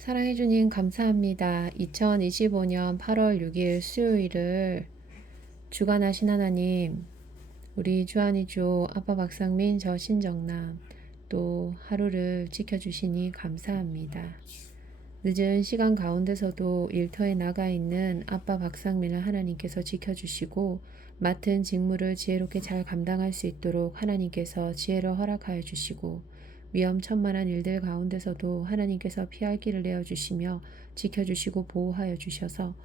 사랑해 주님 감사합니다. 2025년 8월 6일 수요일을 주관하신 하나님, 우리 주한이 주 아빠 박상민 저 신정남 또 하루를 지켜주시니 감사합니다. 늦은 시간 가운데서도 일터에 나가 있는 아빠 박상민을 하나님께서 지켜주시고 맡은 직무를 지혜롭게 잘 감당할 수 있도록 하나님께서 지혜를 허락하여 주시고 위험천만한 일들 가운데서도 하나님께서 피할 길을 내어주시며 지켜주시고 보호하여 주셔서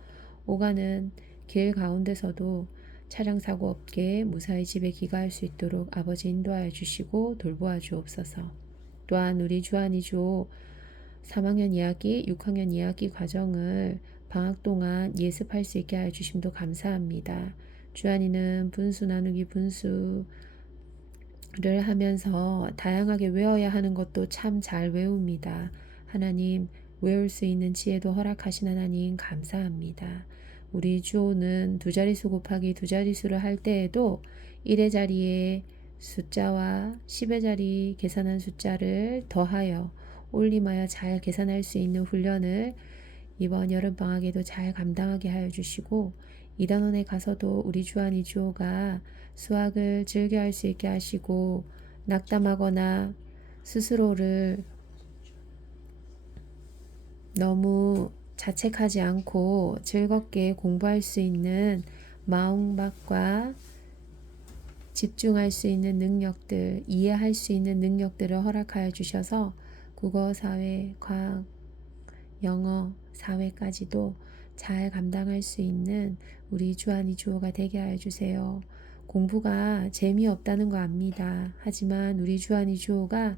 오가는 길 가운데서도 차량 사고 없게 무사히 집에 귀가할 수 있도록 아버지 인도하여 주시고 돌보아 주옵소서. 또한 우리 주한이 주 3학년 2학기, 6학년 2학기 과정을 방학 동안 예습할 수 있게 하여 주심도 감사합니다. 주한이는 분수 나누기 분수를 하면서 다양하게 외워야 하는 것도 참 잘 외웁니다. 하나님, 외울 수 있는 지혜도 허락하신 하나님 감사합니다. 우리 주호는 두 자릿수 곱하기 두 자릿수를 할 때에도 1의 자리에 숫자와 10의 자리 계산한 숫자를 더하여 올림하여 잘 계산할 수 있는 훈련을 이번 여름방학에도 잘 감당하게 하여 주시고 이단원에 가서도 우리 주한이 주호가 수학을 즐겨 할 수 있게 하시고 낙담하거나 스스로를 너무 자책하지 않고 즐겁게 공부할 수 있는 마음밭과 집중할 수 있는 능력들, 이해할 수 있는 능력들을 허락하여 주셔서 국어, 사회, 과학, 영어, 사회까지도 잘 감당할 수 있는 우리 주한이 주호가 되게 하여 주세요. 공부가 재미없다는 거 압니다. 하지만 우리 주한이 주호가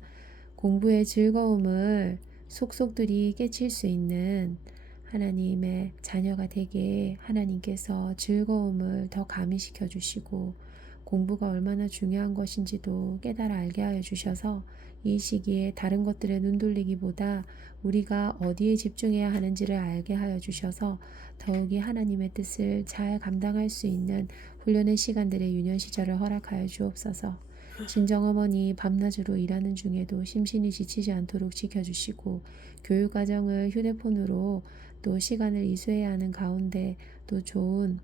공부의 즐거움을 속속들이 깨칠 수 있는 하나님의 자녀가 되게 하나님께서 즐거움을 더 가미시켜 주시고 공부가 얼마나 중요한 것인지도 깨달아 알게 하여 주셔서 이 시기에 다른 것들에 눈 돌리기보다 우리가 어디에 집중해야 하는지를 알게 하여 주셔서 더욱이 하나님의 뜻을 잘 감당할 수 있는 훈련의 시간들의 유년 시절을 허락하여 주옵소서. 친정어머니 밤낮으로 일하는 중에도 심신이 지치지 않도록 지켜주시고 교육과정을 휴대폰으로 또 시간을 이수해야 하는 가운데 또 좋은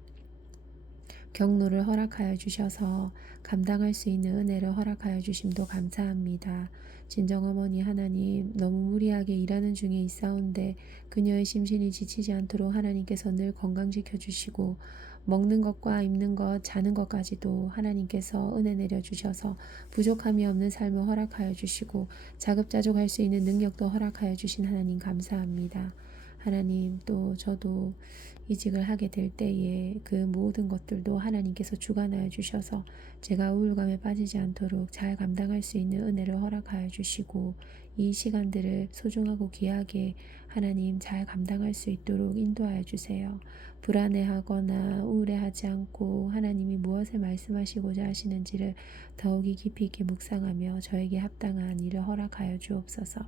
경로를 허락하여 주셔서 감당할 수 있는 은혜를 허락하여 주심도 감사합니다. 친정어머니 하나님, 너무 무리하게 일하는 중에 있사온데 그녀의 심신이 지치지 않도록 하나님께서 늘 건강 지켜주시고 먹는 것과 입는 것, 자는 것까지도 하나님께서 은혜 내려주셔서 부족함이 없는 삶을 허락하여 주시고 자급자족할 수 있는 능력도 허락하여 주신 하나님 감사합니다. 하나님, 또 저도 이직을 하게 될 때에 그 모든 것들도 하나님께서 주관하여 주셔서 제가 우울감에 빠지지 않도록 잘 감당할 수 있는 은혜를 허락하여 주시고 이 시간들을 소중하고 귀하게 하나님 잘 감당할 수 있도록 인도하여 주세요. 불안해하거나 우울해하지 않고 하나님이 무엇을 말씀하시고자 하시는지를 더욱이 깊이 있게 묵상하며 저에게 합당한 일을 허락하여 주옵소서.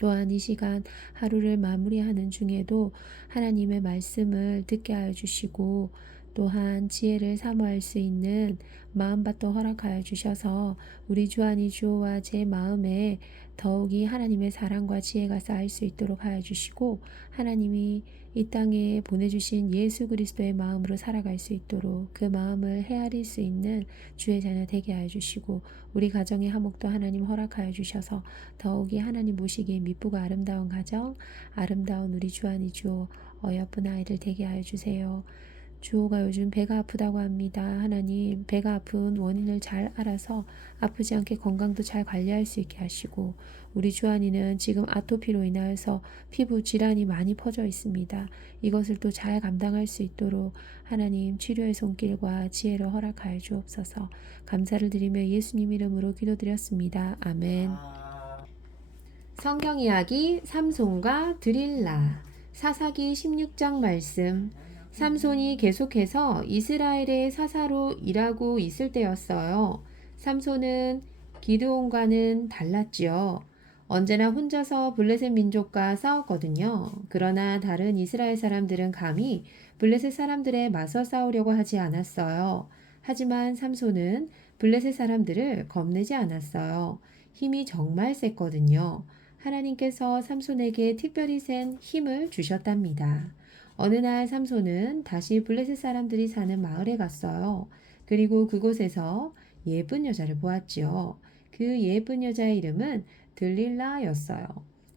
또한 이 시간 하루를 마무리하는 중에도 하나님의 말씀을 듣게 하여 주시고 또한 지혜를 사모할 수 있는 마음밭도 허락하여 주셔서 우리 주한이 주호와 제 마음에 더욱이 하나님의 사랑과 지혜가 쌓일 수 있도록 하여 주시고 하나님이 이 땅에 보내주신 예수 그리스도의 마음으로 살아갈 수 있도록 그 마음을 헤아릴 수 있는 주의 자녀 되게 하여 주시고 우리 가정의 화목도 하나님 허락하여 주셔서 더욱이 하나님 보시기에 미쁘고 아름다운 가정, 아름다운 우리 주한이 주호 어여쁜 아이들 되게 하여 주세요. 주호가 요즘 배가 아프다고 합니다. 하나님, 배가 아픈 원인을 잘 알아서 아프지 않게 건강도 잘 관리할 수 있게 하시고 우리 주한이는 지금 아토피로 인하여서 피부 질환이 많이 퍼져 있습니다. 이것을 또 잘 감당할 수 있도록 하나님 치료의 손길과 지혜를 허락하여 주옵소서. 감사를 드리며 예수님 이름으로 기도드렸습니다. 아멘. 성경 이야기 삼손과 드릴라. 사사기 16장 말씀. 삼손이 계속해서 이스라엘의 사사로 일하고 있을 때였어요. 삼손은 기드온과는 달랐지요. 언제나 혼자서 블레셋 민족과 싸웠거든요. 그러나 다른 이스라엘 사람들은 감히 블레셋 사람들에 맞서 싸우려고 하지 않았어요. 하지만 삼손은 블레셋 사람들을 겁내지 않았어요. 힘이 정말 셌거든요. 하나님께서 삼손에게 특별히 센 힘을 주셨답니다. 어느 날 삼손은 다시 블레셋 사람들이 사는 마을에 갔어요. 그리고 그곳에서 예쁜 여자를 보았지요. 그 예쁜 여자의 이름은 들릴라였어요.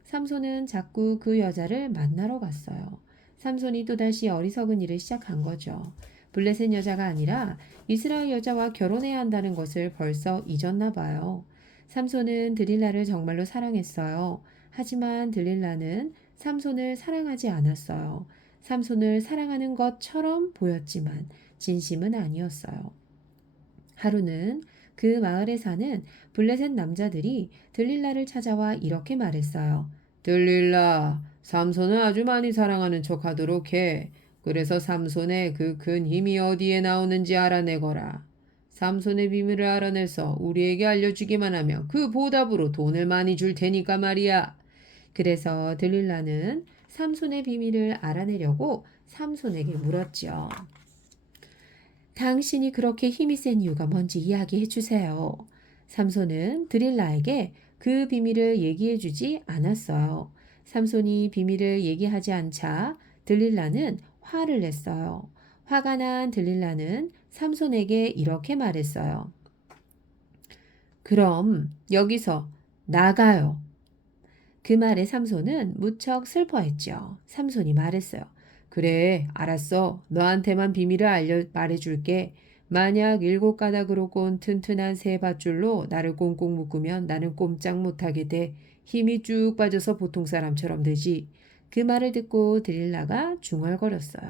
삼손은 자꾸 그 여자를 만나러 갔어요. 삼손이 또다시 어리석은 일을 시작한 거죠. 블레셋 여자가 아니라 이스라엘 여자와 결혼해야 한다는 것을 벌써 잊었나 봐요. 삼손은 들릴라를 정말로 사랑했어요. 하지만 들릴라는 삼손을 사랑하지 않았어요. 삼손을 사랑하는 것처럼 보였지만 진심은 아니었어요. 하루는 그 마을에 사는 블레셋 남자들이 들릴라를 찾아와 이렇게 말했어요. 들릴라, 삼손은 아주 많이 사랑하는 척 하도록 해. 그래서 삼손의 그 큰 힘이 어디에 나오는지 알아내거라. 삼손의 비밀을 알아내서 우리에게 알려주기만 하면 그 보답으로 돈을 많이 줄 테니까 말이야. 그래서 들릴라는 삼손의 비밀을 알아내려고 삼손에게 물었죠. 당신이 그렇게 힘이 센 이유가 뭔지 이야기해 주세요. 삼손은 드릴라에게 그 비밀을 얘기해 주지 않았어요. 삼손이 비밀을 얘기하지 않자 들릴라는 화를 냈어요. 화가 난 들릴라는 삼손에게 이렇게 말했어요. 그럼 여기서 나가요. 그 말에 삼손은 무척 슬퍼했죠. 삼손이 말했어요. 그래, 알았어. 너한테만 비밀을 말해줄게. 만약 7가닥으로 꼰 튼튼한 새 밧줄로 나를 꽁꽁 묶으면 나는 꼼짝 못하게 돼. 힘이 쭉 빠져서 보통 사람처럼 되지. 그 말을 듣고 드릴라가 중얼거렸어요.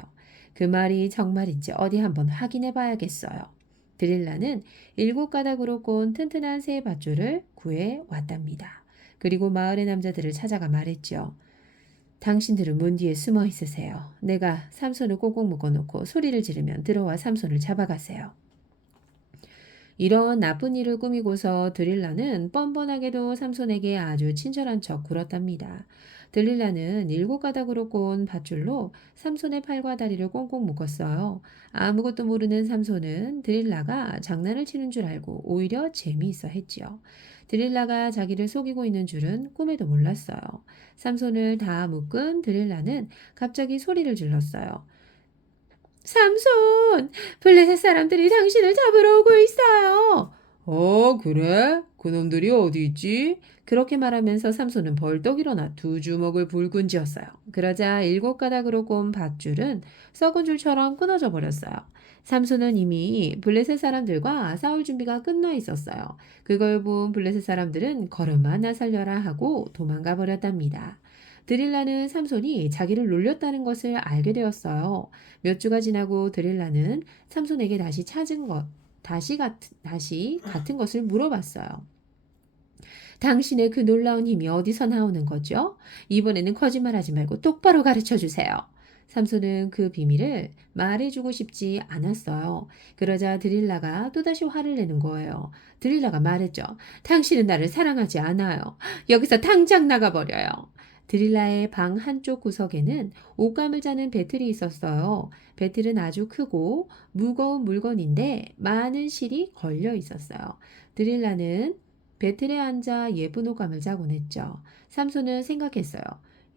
그 말이 정말인지 어디 한번 확인해 봐야겠어요. 드릴라는 7가닥으로 꼰 튼튼한 새 밧줄을 구해 왔답니다. 그리고 마을의 남자들을 찾아가 말했죠. 당신들은 문 뒤에 숨어 있으세요. 내가 삼손을 꽁꽁 묶어놓고 소리를 지르면 들어와 삼손을 잡아가세요. 이런 나쁜 일을 꾸미고서 드릴라는 뻔뻔하게도 삼손에게 아주 친절한 척 굴었답니다. 들릴라는 7가닥으로 꼰 밧줄로 삼손의 팔과 다리를 꽁꽁 묶었어요. 아무것도 모르는 삼손은 드릴라가 장난을 치는 줄 알고 오히려 재미있어 했지요. 드릴라가 자기를 속이고 있는 줄은 꿈에도 몰랐어요. 삼손을 다 묶은 드릴라는 갑자기 소리를 질렀어요. 삼손! 블레셋 사람들이 당신을 잡으러 오고 있어요. 그래? 그놈들이 어디 있지? 그렇게 말하면서 삼손은 벌떡 일어나 두 주먹을 불끈 쥐었어요. 그러자 7가닥으로 꼰 밧줄은 썩은 줄처럼 끊어져 버렸어요. 삼손은 이미 블레셋 사람들과 싸울 준비가 끝나 있었어요. 그걸 본 블레셋 사람들은 걸음아 나 살려라 하고 도망가 버렸답니다. 드릴라는 삼손이 자기를 놀렸다는 것을 알게 되었어요. 몇 주가 지나고 드릴라는 삼손에게 다시 같은 것을 물어봤어요. 당신의 그 놀라운 힘이 어디서 나오는 거죠? 이번에는 거짓말하지 말고 똑바로 가르쳐 주세요. 삼손은 그 비밀을 말해주고 싶지 않았어요. 그러자 드릴라가 또다시 화를 내는 거예요. 드릴라가 말했죠. 당신은 나를 사랑하지 않아요. 여기서 당장 나가버려요. 드릴라의 방 한쪽 구석에는 옷감을 자는 배틀이 있었어요. 배틀은 아주 크고 무거운 물건인데 많은 실이 걸려 있었어요. 드릴라는 배틀에 앉아 예쁜 옷감을 자곤 했죠. 삼손은 생각했어요.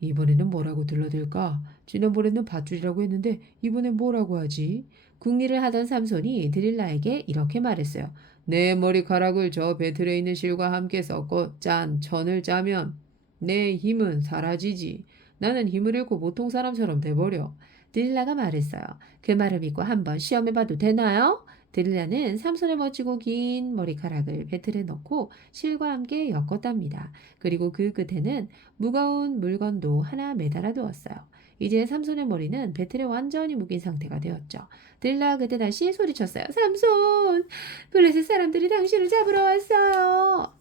이번에는 뭐라고 들러댈까? 지난번에는 밧줄이라고 했는데 이번엔 뭐라고 하지? 궁리를 하던 삼손이 드릴라에게 이렇게 말했어요. 내 머리카락을 저 배틀에 있는 실과 함께 섞어 짠 천을 짜면 내 힘은 사라지지. 나는 힘을 잃고 보통 사람처럼 돼버려. 드릴라가 말했어요. 그 말을 믿고 한번 시험해봐도 되나요? 드릴라는 삼손의 멋지고 긴 머리카락을 배틀에 넣고 실과 함께 엮었답니다. 그리고 그 끝에는 무거운 물건도 하나 매달아 두었어요. 이제 삼손의 머리는 배틀에 완전히 묶인 상태가 되었죠. 드릴라가 그때 다시 소리쳤어요. 삼손! 블레셋 사람들이 당신을 잡으러 왔어요.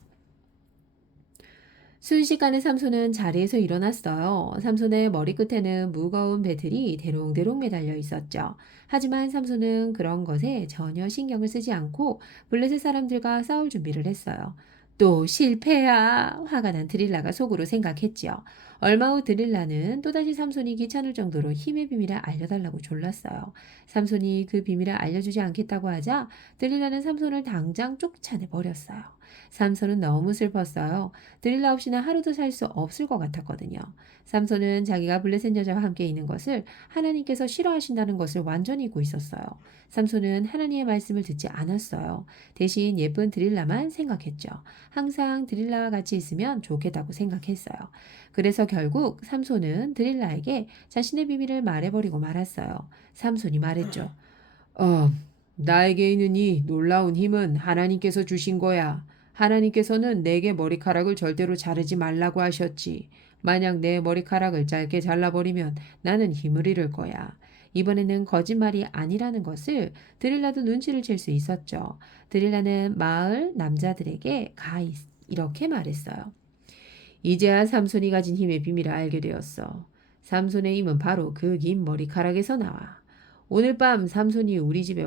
순식간에 삼손은 자리에서 일어났어요. 삼손의 머리끝에는 무거운 배틀이 대롱대롱 매달려 있었죠. 하지만 삼손은 그런 것에 전혀 신경을 쓰지 않고 블레셋 사람들과 싸울 준비를 했어요. 또 실패야! 화가 난 드릴라가 속으로 생각했지요. 얼마 후 드릴라는 또다시 삼손이 귀찮을 정도로 힘의 비밀을 알려달라고 졸랐어요. 삼손이 그 비밀을 알려주지 않겠다고 하자 드릴라는 삼손을 당장 쫓아내 버렸어요. 삼손은 너무 슬펐어요. 드릴라 없이는 하루도 살 수 없을 것 같았거든요. 삼손은 자기가 블레셋 여자와 함께 있는 것을 하나님께서 싫어하신다는 것을 완전히 잊고 있었어요. 삼손은 하나님의 말씀을 듣지 않았어요. 대신 예쁜 드릴라만 생각했죠. 항상 드릴라와 같이 있으면 좋겠다고 생각했어요. 그래서 결국 삼손은 드릴라에게 자신의 비밀을 말해버리고 말았어요. 삼손이 말했죠. 어, 나에게 있는 이 놀라운 힘은 하나님께서 주신 거야. 하나님께서는 내게 머리카락을 절대로 자르지 말라고 하셨지. 만약 내 머리카락을 짧게 잘라버리면 나는 힘을 잃을 거야. 이번에는 거짓말이 아니라는 것을 드릴라도 눈치를 챌 수 있었죠. 드릴라는 마을 남자들에게 이렇게 말했어요. 이제야 삼손이 가진 힘의 비밀을 알게 되었어. 삼손의 힘은 바로 그 긴 머리카락에서 나와. 오늘 밤 삼손이 우리 집에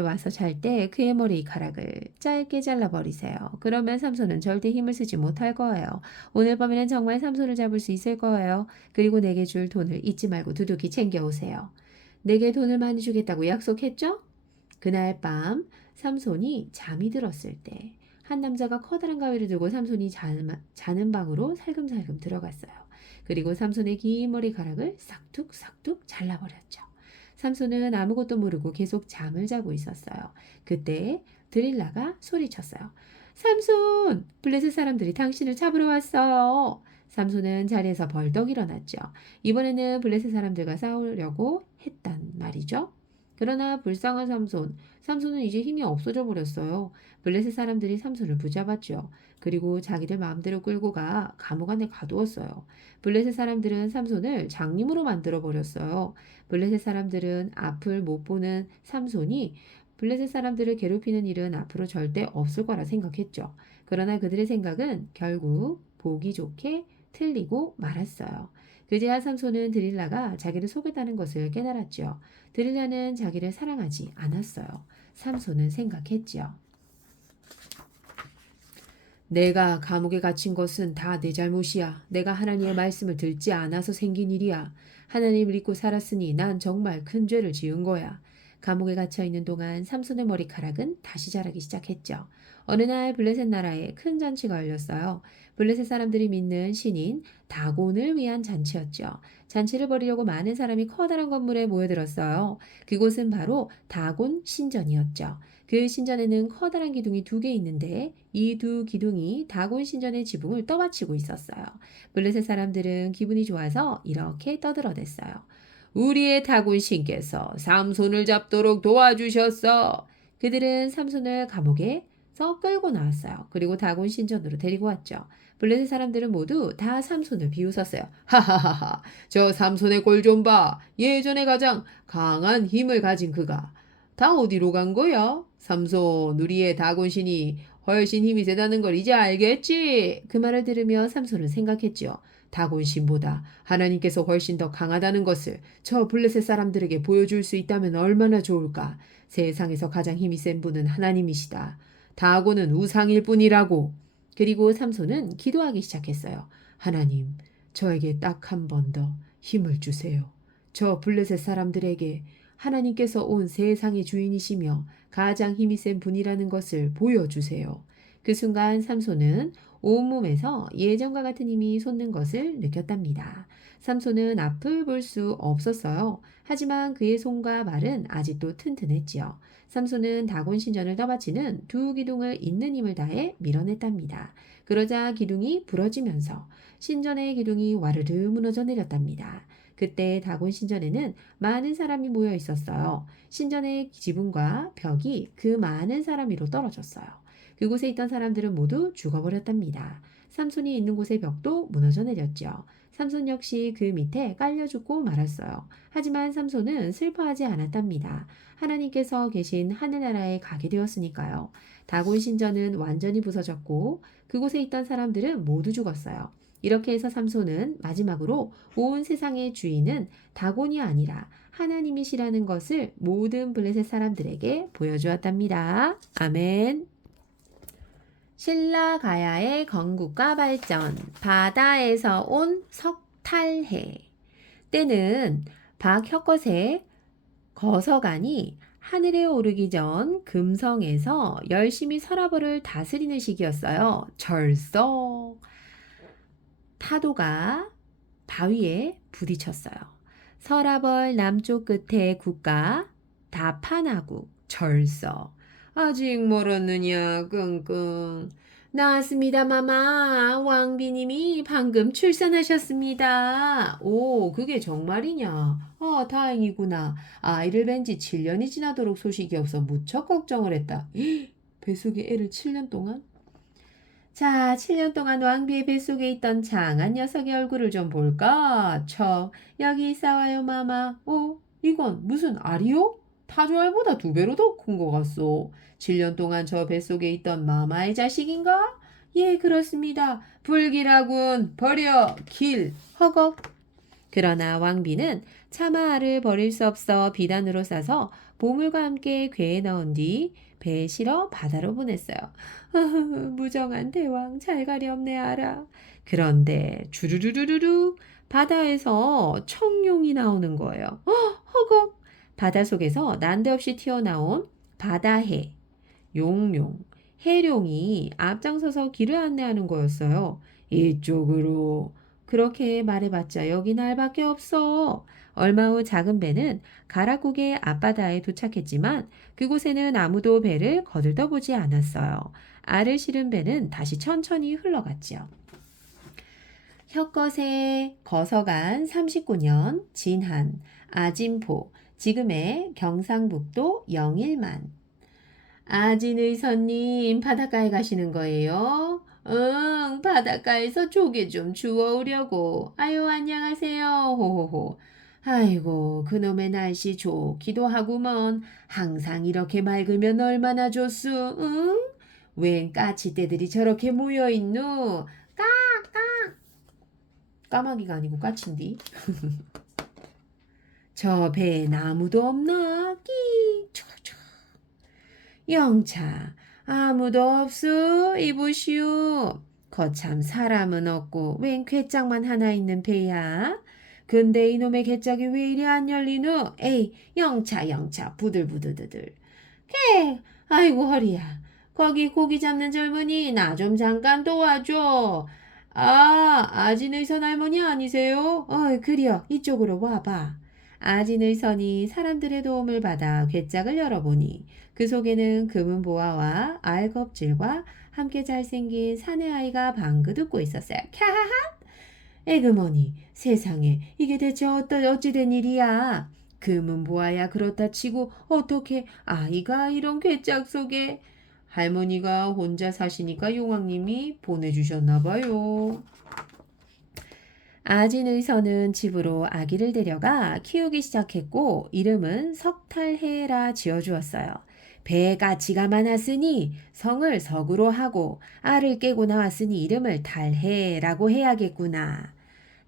와서 잘 때 그의 머리카락을 짧게 잘라버리세요. 그러면 삼손은 절대 힘을 쓰지 못할 거예요. 오늘 밤에는 정말 삼손을 잡을 수 있을 거예요. 그리고 내게 줄 돈을 잊지 말고 두둑이 챙겨오세요. 내게 돈을 많이 주겠다고 약속했죠? 그날 밤 삼손이 잠이 들었을 때 한 남자가 커다란 가위를 들고 삼손이 자는 방으로 살금살금 들어갔어요. 그리고 삼손의 긴 머리카락을 싹둑싹둑 잘라버렸죠. 삼손은 아무것도 모르고 계속 잠을 자고 있었어요. 그때 드릴라가 소리쳤어요. 삼손! 블레셋 사람들이 당신을 잡으러 왔어요. 삼손은 자리에서 벌떡 일어났죠. 이번에는 블레셋 사람들과 싸우려고 했단 말이죠. 그러나 불쌍한 삼손은 이제 힘이 없어져 버렸어요. 블레셋 사람들이 삼손을 붙잡았죠. 그리고 자기들 마음대로 끌고 가 감옥 안에 가두었어요. 블레셋 사람들은 삼손을 장님으로 만들어 버렸어요. 블레셋 사람들은 앞을 못 보는 삼손이 블레셋 사람들을 괴롭히는 일은 앞으로 절대 없을 거라 생각했죠. 그러나 그들의 생각은 결국 보기 좋게 틀리고 말았어요. 그제야 삼손은 드릴라가 자기를 속였다는 것을 깨달았죠. 드릴라는 자기를 사랑하지 않았어요. 삼손은 생각했죠. 내가 감옥에 갇힌 것은 다 내 잘못이야. 내가 하나님의 말씀을 듣지 않아서 생긴 일이야. 하나님을 믿고 살았으니 난 정말 큰 죄를 지은 거야. 감옥에 갇혀 있는 동안 삼손의 머리카락은 다시 자라기 시작했죠. 어느 날 블레셋 나라에 큰 잔치가 열렸어요. 블레셋 사람들이 믿는 신인 다곤을 위한 잔치였죠. 잔치를 벌이려고 많은 사람이 커다란 건물에 모여들었어요. 그곳은 바로 다곤 신전이었죠. 그 신전에는 커다란 기둥이 2개 있는데 이 2기둥이 다곤 신전의 지붕을 떠받치고 있었어요. 블레셋 사람들은 기분이 좋아서 이렇게 떠들어댔어요. 우리의 다곤 신께서 삼손을 잡도록 도와주셨어. 그들은 삼손을 감옥에서 끌고 나왔어요. 그리고 다곤 신전으로 데리고 왔죠. 블레셋 사람들은 모두 다 삼손을 비웃었어요. 하하하하, 저 삼손의 꼴 좀 봐. 예전에 가장 강한 힘을 가진 그가 다 어디로 간 거야? 삼손, 우리의 다곤신이 훨씬 힘이 세다는 걸 이제 알겠지? 그 말을 들으며 삼손은 생각했지요. 다곤신보다 하나님께서 훨씬 더 강하다는 것을 저 블레셋 사람들에게 보여줄 수 있다면 얼마나 좋을까? 세상에서 가장 힘이 센 분은 하나님이시다. 다곤은 우상일 뿐이라고. 그리고 삼손은 기도하기 시작했어요. 하나님, 저에게 딱 한 번 더 힘을 주세요. 저 블레셋 사람들에게 하나님께서 온 세상의 주인이시며 가장 힘이 센 분이라는 것을 보여주세요. 그 순간 삼손은 온몸에서 예전과 같은 힘이 솟는 것을 느꼈답니다. 삼손은 앞을 볼 수 없었어요. 하지만 그의 손과 말은 아직도 튼튼했지요. 삼손은 다곤 신전을 떠받치는 2기둥을 있는 힘을 다해 밀어냈답니다. 그러자 기둥이 부러지면서 신전의 기둥이 와르르 무너져 내렸답니다. 그때 다곤 신전에는 많은 사람이 모여 있었어요. 신전의 지붕과 벽이 그 많은 사람 위로 떨어졌어요. 그곳에 있던 사람들은 모두 죽어버렸답니다. 삼손이 있는 곳의 벽도 무너져 내렸죠. 삼손 역시 그 밑에 깔려 죽고 말았어요. 하지만 삼손은 슬퍼하지 않았답니다. 하나님께서 계신 하늘나라에 가게 되었으니까요. 다곤 신전은 완전히 부서졌고 그곳에 있던 사람들은 모두 죽었어요. 이렇게 해서 삼손은 마지막으로 온 세상의 주인은 다곤이 아니라 하나님이시라는 것을 모든 블레셋 사람들에게 보여주었답니다. 아멘. 신라 가야의 건국과 발전, 바다에서 온 석탈해. 때는 박혁거세 거서관이 하늘에 오르기 전 금성에서 열심히 서라벌을 다스리는 시기였어요. 절석 파도가 바위에 부딪혔어요. 서라벌 남쪽 끝에 국가 다파나국 절석. 아직 멀었느냐 끙끙. 나왔습니다 마마. 왕비님이 방금 출산하셨습니다. 오, 그게 정말이냐. 다행이구나. 아이를 뵌 지 7년이 지나도록 소식이 없어 무척 걱정을 했다. 뱃속에 애를 7년 동안? 자, 7년 동안 왕비의 뱃속에 있던 장한 녀석의 얼굴을 좀 볼까? 여기 있어와요, 마마. 이건 무슨 알이요? 타조알보다 2배로 더 큰 것 같소. 7년 동안 저 뱃속에 있던 마마의 자식인가? 예, 그렇습니다. 불길하군. 버려. 길. 허걱. 그러나 왕비는 차마 알을 버릴 수 없어 비단으로 싸서 보물과 함께 궤에 넣은 뒤 배에 실어 바다로 보냈어요. 무정한 대왕 잘 가렴네 알아. 그런데 주르르르르 바다에서 청룡이 나오는 거예요. 허걱. 바닷속에서 난데없이 튀어나온 바다해, 용룡, 해룡이 앞장서서 길을 안내하는 거였어요. 이쪽으로. 그렇게 말해봤자 여기 날밖에 없어. 얼마 후 작은 배는 가락국의 앞바다에 도착했지만 그곳에는 아무도 배를 거들떠보지 않았어요. 알을 실은 배는 다시 천천히 흘러갔지요. 혁것에 거서간 39년 진한 아진포 지금의 경상북도 영일만. 아진의선님 바닷가에 가시는 거예요? 응, 바닷가에서 조개 좀 주워오려고. 아유, 안녕하세요. 호호호. 아이고, 그놈의 날씨 좋기도 하구먼. 항상 이렇게 맑으면 얼마나 좋수, 응? 웬 까치떼들이 저렇게 모여있누? 까마귀가 아니고 까친디. 저 배에 나무도 없나? 끼, 촤촤. 영차, 아무도 없수? 이보시오. 거참 사람은 없고 웬 괴짝만 하나 있는 배야? 근데 이놈의 괴짝이 왜 이리 안 열리누? 에이, 영차, 부들부들드들. 아이고 허리야. 거기 고기 잡는 젊은이 나 좀 잠깐 도와줘. 아진의선 할머니 아니세요? 그려 이쪽으로 와봐. 아진의선이 사람들의 도움을 받아 괴짝을 열어보니 그 속에는 금은보화와 알껍질과 함께 잘생긴 사내아이가 방긋 웃고 있었어요. 캬하하! 에그머니, 세상에 이게 대체 어찌된 일이야? 금은보화야 그렇다 치고 어떻게 아이가 이런 괴짝 속에. 할머니가 혼자 사시니까 용왕님이 보내주셨나 봐요. 아진의선은 집으로 아기를 데려가 키우기 시작했고 이름은 석탈해라 지어주었어요. 배에 가치가 많았으니 성을 석으로 하고 알을 깨고 나왔으니 이름을 탈해라고 해야겠구나.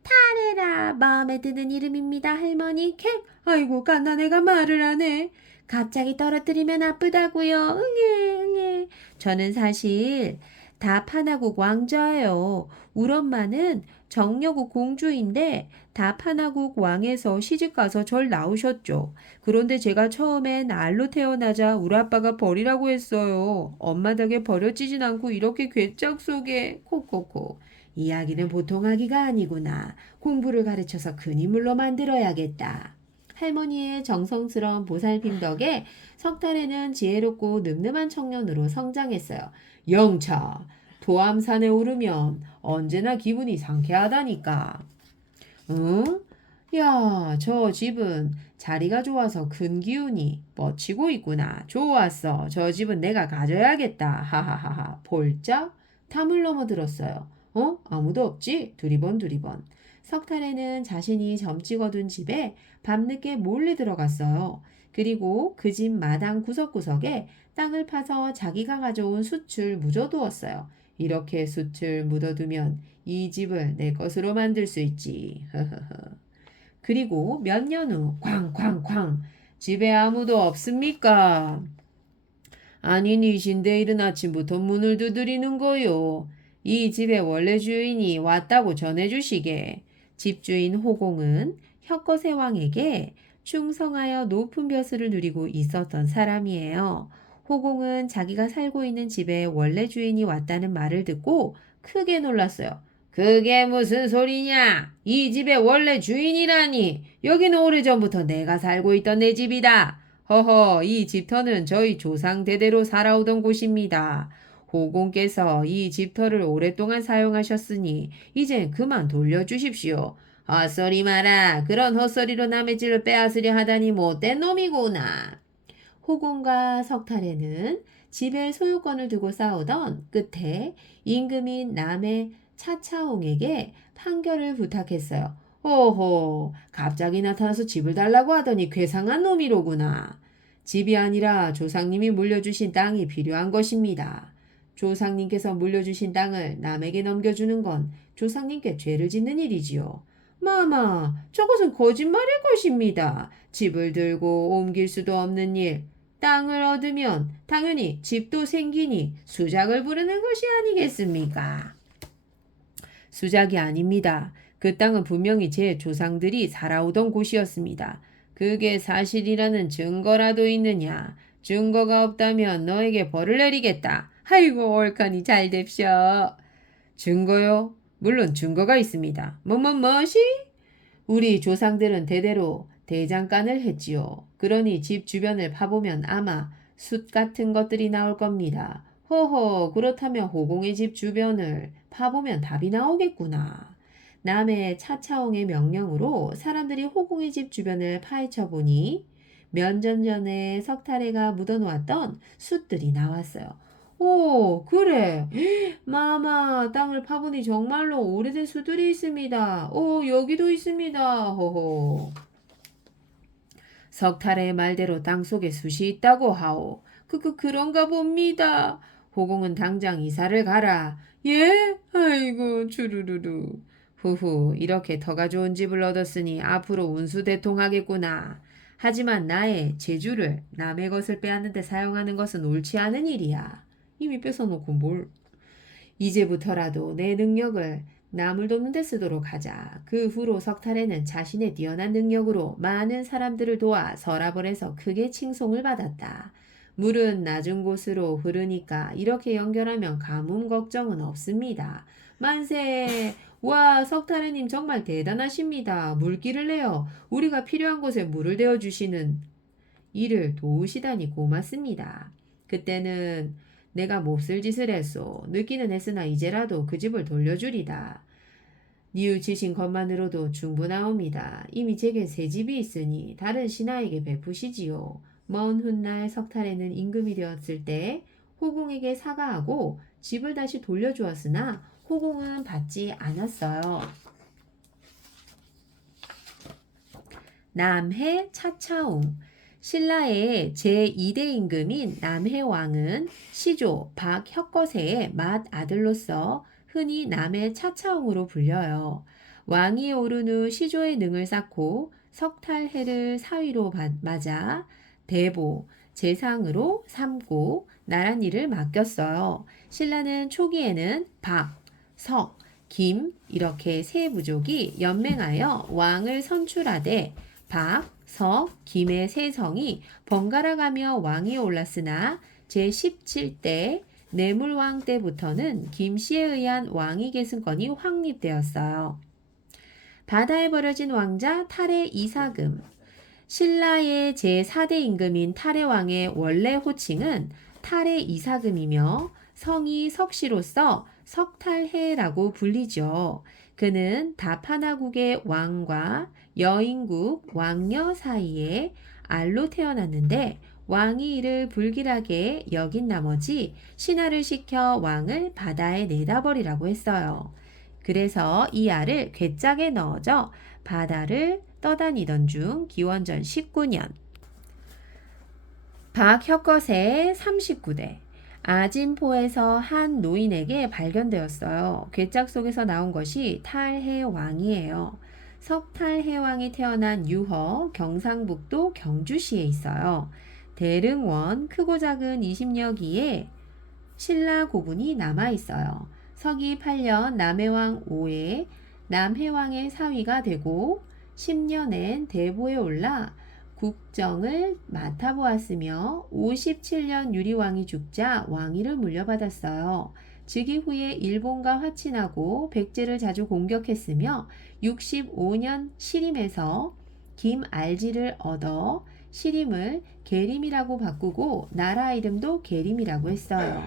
탈해라 마음에 드는 이름입니다 할머니. 아이고 갓난애가 말을 하네. 갑자기 떨어뜨리면 아프다고요. 응애. 저는 사실 다파나국 왕자예요. 우리 엄마는 정여국 공주인데 다파나국 왕에서 시집가서 절 낳으셨죠. 그런데 제가 처음엔 알로 태어나자 우리 아빠가 버리라고 했어요. 엄마 덕에 버려지진 않고 이렇게 괴짝 속에 콕콕콕. 이야기는 보통 아기가 아니구나. 공부를 가르쳐서 큰 인물로 만들어야겠다. 할머니의 정성스러운 보살핌 덕에 석달에는 지혜롭고 늠름한 청년으로 성장했어요. 영차, 도암산에 오르면 언제나 기분이 상쾌하다니까. 응? 야, 저 집은 자리가 좋아서 큰 기운이 뻗치고 있구나. 좋았어. 저 집은 내가 가져야겠다. 하하하하. 볼짝 탐을 넘어들었어요. 아무도 없지? 두리번. 석탈에는 자신이 점찍어둔 집에 밤늦게 몰래 들어갔어요. 그리고 그 집 마당 구석구석에 땅을 파서 자기가 가져온 숯을 묻어두었어요. 이렇게 숯을 묻어두면 이 집을 내 것으로 만들 수 있지. 그리고 몇 년 후 쾅쾅쾅 집에 아무도 없습니까? 아니 니신데 이른 아침부터 문을 두드리는 거요. 이 집의 원래 주인이 왔다고 전해주시게. 집주인 호공은 혁거세 왕에게 충성하여 높은 벼슬을 누리고 있었던 사람이에요. 호공은 자기가 살고 있는 집에 원래 주인이 왔다는 말을 듣고 크게 놀랐어요. 그게 무슨 소리냐? 이 집의 원래 주인이라니. 여기는 오래전부터 내가 살고 있던 내 집이다. 허허, 이 집터는 저희 조상 대대로 살아오던 곳입니다. 호공께서 이 집터를 오랫동안 사용하셨으니 이젠 그만 돌려주십시오. 헛소리 마라. 그런 헛소리로 남의 집을 빼앗으려 하다니 못된 놈이구나. 호공과 석탈에는 집의 소유권을 두고 싸우던 끝에 임금인 남의 차차홍에게 판결을 부탁했어요. 오호, 갑자기 나타나서 집을 달라고 하더니 괴상한 놈이로구나. 집이 아니라 조상님이 물려주신 땅이 필요한 것입니다. 조상님께서 물려주신 땅을 남에게 넘겨주는 건 조상님께 죄를 짓는 일이지요. 마마, 저것은 거짓말일 것입니다. 집을 들고 옮길 수도 없는 일. 땅을 얻으면 당연히 집도 생기니 수작을 부르는 것이 아니겠습니까? 수작이 아닙니다. 그 땅은 분명히 제 조상들이 살아오던 곳이었습니다. 그게 사실이라는 증거라도 있느냐? 증거가 없다면 너에게 벌을 내리겠다. 아이고 옳거니 잘 됩쇼. 증거요? 물론 증거가 있습니다. 뭐시? 우리 조상들은 대대로 대장간을 했지요. 그러니 집 주변을 파보면 아마 숯 같은 것들이 나올 겁니다. 허허, 그렇다면 호공의 집 주변을 파보면 답이 나오겠구나. 남의 차차홍의 명령으로 사람들이 호공의 집 주변을 파헤쳐 보니 몇 년 전에 석탈해가 묻어놓았던 숯들이 나왔어요. 오, 그래. 마마, 땅을 파보니 정말로 오래된 숯들이 있습니다. 오, 여기도 있습니다. 호호. 석탈의 말대로 땅속에 숯이 있다고 하오. 그런가 봅니다. 호공은 당장 이사를 가라. 예? 아이고, 주르르르. 후후, 이렇게 터가 좋은 집을 얻었으니 앞으로 운수대통하겠구나. 하지만 나의 재주를 남의 것을 빼앗는 데 사용하는 것은 옳지 않은 일이야. 이미 뺏어놓고 뭘. 이제부터라도 내 능력을 남을 돕는 데 쓰도록 하자. 그 후로 석탈에는 자신의 뛰어난 능력으로 많은 사람들을 도와 서랍을 해서 크게 칭송을 받았다. 물은 낮은 곳으로 흐르니까 이렇게 연결하면 가뭄 걱정은 없습니다. 만세! 와, 석탈해님 정말 대단하십니다. 물길을 내어 우리가 필요한 곳에 물을 대어주시는 일을 도우시다니 고맙습니다. 그때는 내가 몹쓸 짓을 했소. 늦기는 했으나 이제라도 그 집을 돌려주리다. 뉘우치신 것만으로도 충분하옵니다. 이미 제게 새 집이 있으니 다른 신하에게 베푸시지요. 먼 훗날 석탈에는 임금이 되었을 때 호공에게 사과하고 집을 다시 돌려주었으나 호공은 받지 않았어요. 남해 차차홍. 신라의 제2대 임금인 남해왕은 시조 박혁거세의 맏아들로서 흔히 남해 차차홍으로 불려요. 왕이 오른 후 시조의 능을 쌓고 석탈해를 사위로 맞아 대보, 재상으로 삼고 나란 일을 맡겼어요. 신라는 초기에는 박, 석, 김 이렇게 세 부족이 연맹하여 왕을 선출하되 박, 석, 김의 세 성이 번갈아가며 왕이 올랐으나 제17대 내물왕 때부터는 김씨에 의한 왕위 계승권이 확립되었어요. 바다에 버려진 왕자 탈해 이사금. 신라의 제4대 임금인 탈해왕의 원래 호칭은 탈해 이사금이며 성이 석씨로서 석탈해라고 불리죠. 그는 다파나국의 왕과 여인국 왕녀 사이에 알로 태어났는데 왕이 이를 불길하게 여긴 나머지 신하를 시켜 왕을 바다에 내다버리라고 했어요. 그래서 이 알을 괴짝에 넣어져 바다를 떠다니던 중 기원전 19년 박혁거세 39대 아진포에서 한 노인에게 발견되었어요. 괴짝 속에서 나온 것이 탈해왕이에요. 석탈해왕이 태어난 유허 경상북도 경주시에 있어요. 대릉원 크고 작은 20여 기에 신라 고분이 남아있어요. 서기 8년 남해왕 5회 남해왕의 사위가 되고 10년엔 대보에 올라 국정을 맡아보았으며 57년 유리왕이 죽자 왕위를 물려받았어요. 즉위 후에 일본과 화친하고 백제를 자주 공격했으며 65년 시림에서 김알지를 얻어 시림을 계림이라고 바꾸고 나라 이름도 계림이라고 했어요.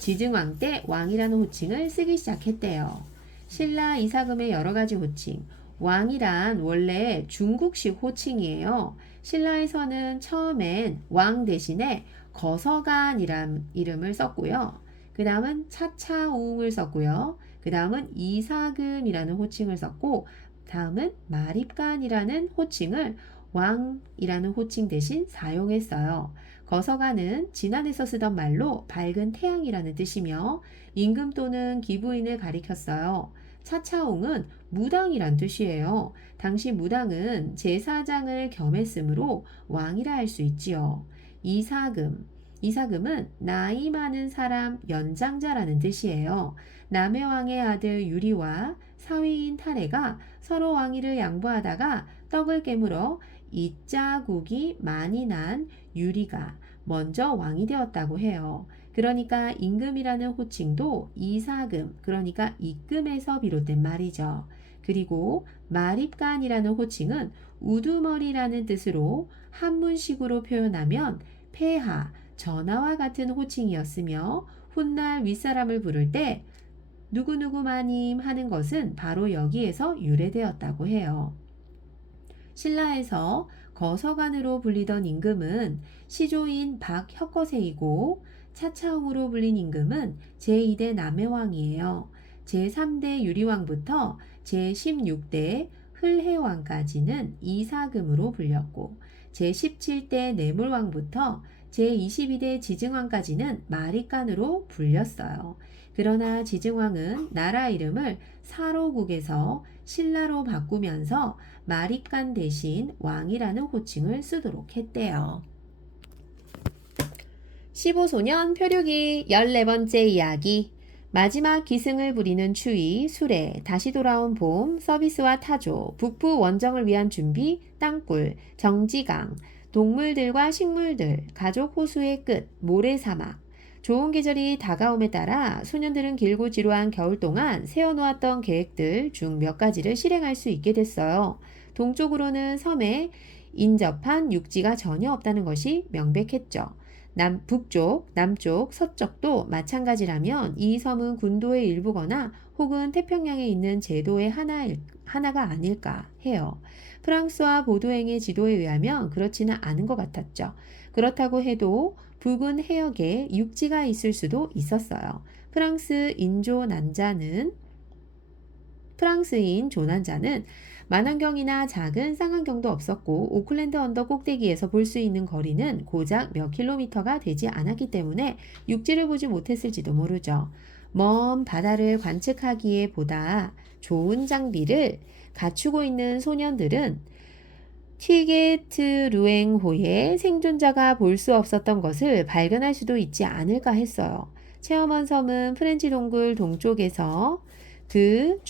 지증왕 때 왕이라는 호칭을 쓰기 시작했대요. 신라 이사금의 여러 가지 호칭. 왕이란 원래 중국식 호칭이에요. 신라에서는 처음엔 왕 대신에 거서간이란 이름을 썼고요. 그 다음은 차차웅을 썼고요. 그 다음은 이사금이라는 호칭을 썼고, 다음은 마립간이라는 호칭을 왕이라는 호칭 대신 사용했어요. 거서간은 진안에서 쓰던 말로 밝은 태양이라는 뜻이며 임금 또는 기부인을 가리켰어요. 차차옹은 무당이란 뜻이에요. 당시 무당은 제사장을 겸했으므로 왕이라 할 수 있지요. 이사금은 나이 많은 사람, 연장자라는 뜻이에요. 남해왕의 아들 유리와 사위인 탈해가 서로 왕위를 양보하다가 떡을 깨물어 이자국이 많이 난 유리가 먼저 왕이 되었다고 해요. 그러니까 임금이라는 호칭도 이사금, 그러니까 입금에서 비롯된 말이죠. 그리고 마립간이라는 호칭은 우두머리라는 뜻으로 한문식으로 표현하면 폐하, 전하와 같은 호칭이었으며 훗날 윗사람을 부를 때 누구누구 마님 하는 것은 바로 여기에서 유래되었다고 해요. 신라에서 거서간으로 불리던 임금은 시조인 박혁거세이고 차차웅으로 불린 임금은 제2대 남해왕이에요. 제3대 유리왕부터 제16대 흘해왕까지는 이사금으로 불렸고 제17대 내물왕부터 제22대 지증왕까지는 마립간으로 불렸어요. 그러나 지증왕은 나라 이름을 사로국에서 신라로 바꾸면서 마립간 대신 왕이라는 호칭을 쓰도록 했대요. 15소년 표류기 14번째 이야기. 마지막 기승을 부리는 추위, 수레, 다시 돌아온 봄, 서비스와 타조, 북부 원정을 위한 준비, 땅굴, 정지강, 동물들과 식물들, 가족 호수의 끝, 모래사막. 좋은 계절이 다가옴에 따라 소년들은 길고 지루한 겨울 동안 세워놓았던 계획들 중 몇 가지를 실행할 수 있게 됐어요. 동쪽으로는 섬에 인접한 육지가 전혀 없다는 것이 명백했죠. 북쪽, 남쪽, 서쪽도 마찬가지라면 이 섬은 군도의 일부거나 혹은 태평양에 있는 제도의 하나가 아닐까 해요. 프랑스와 보도행의 지도에 의하면 그렇지는 않은 것 같았죠. 그렇다고 해도 북은 해역에 육지가 있을 수도 있었어요. 프랑스인 조난자는 만안경이나 작은 쌍안경도 없었고 오클랜드 언덕 꼭대기에서 볼 수 있는 거리는 고작 몇 킬로미터가 되지 않았기 때문에 육지를 보지 못했을지도 모르죠. 먼 바다를 관측하기에 보다 좋은 장비를 갖추고 있는 소년들은 티게트루엥호의 생존자가 볼 수 없었던 것을 발견할 수도 있지 않을까 했어요. 체험원 섬은 프렌치 동굴 동쪽에서 그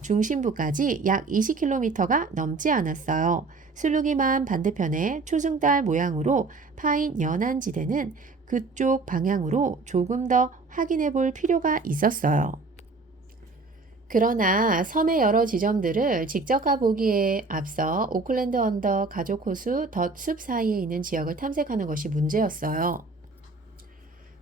중심부까지 약 20km가 넘지 않았어요. 슬루기만 반대편에 초승달 모양으로 파인 연안 지대는 그쪽 방향으로 조금 더 확인해 볼 필요가 있었어요. 그러나 섬의 여러 지점들을 직접 가보기에 앞서 오클랜드 언덕, 가족 호수, 덧숲 사이에 있는 지역을 탐색하는 것이 문제였어요.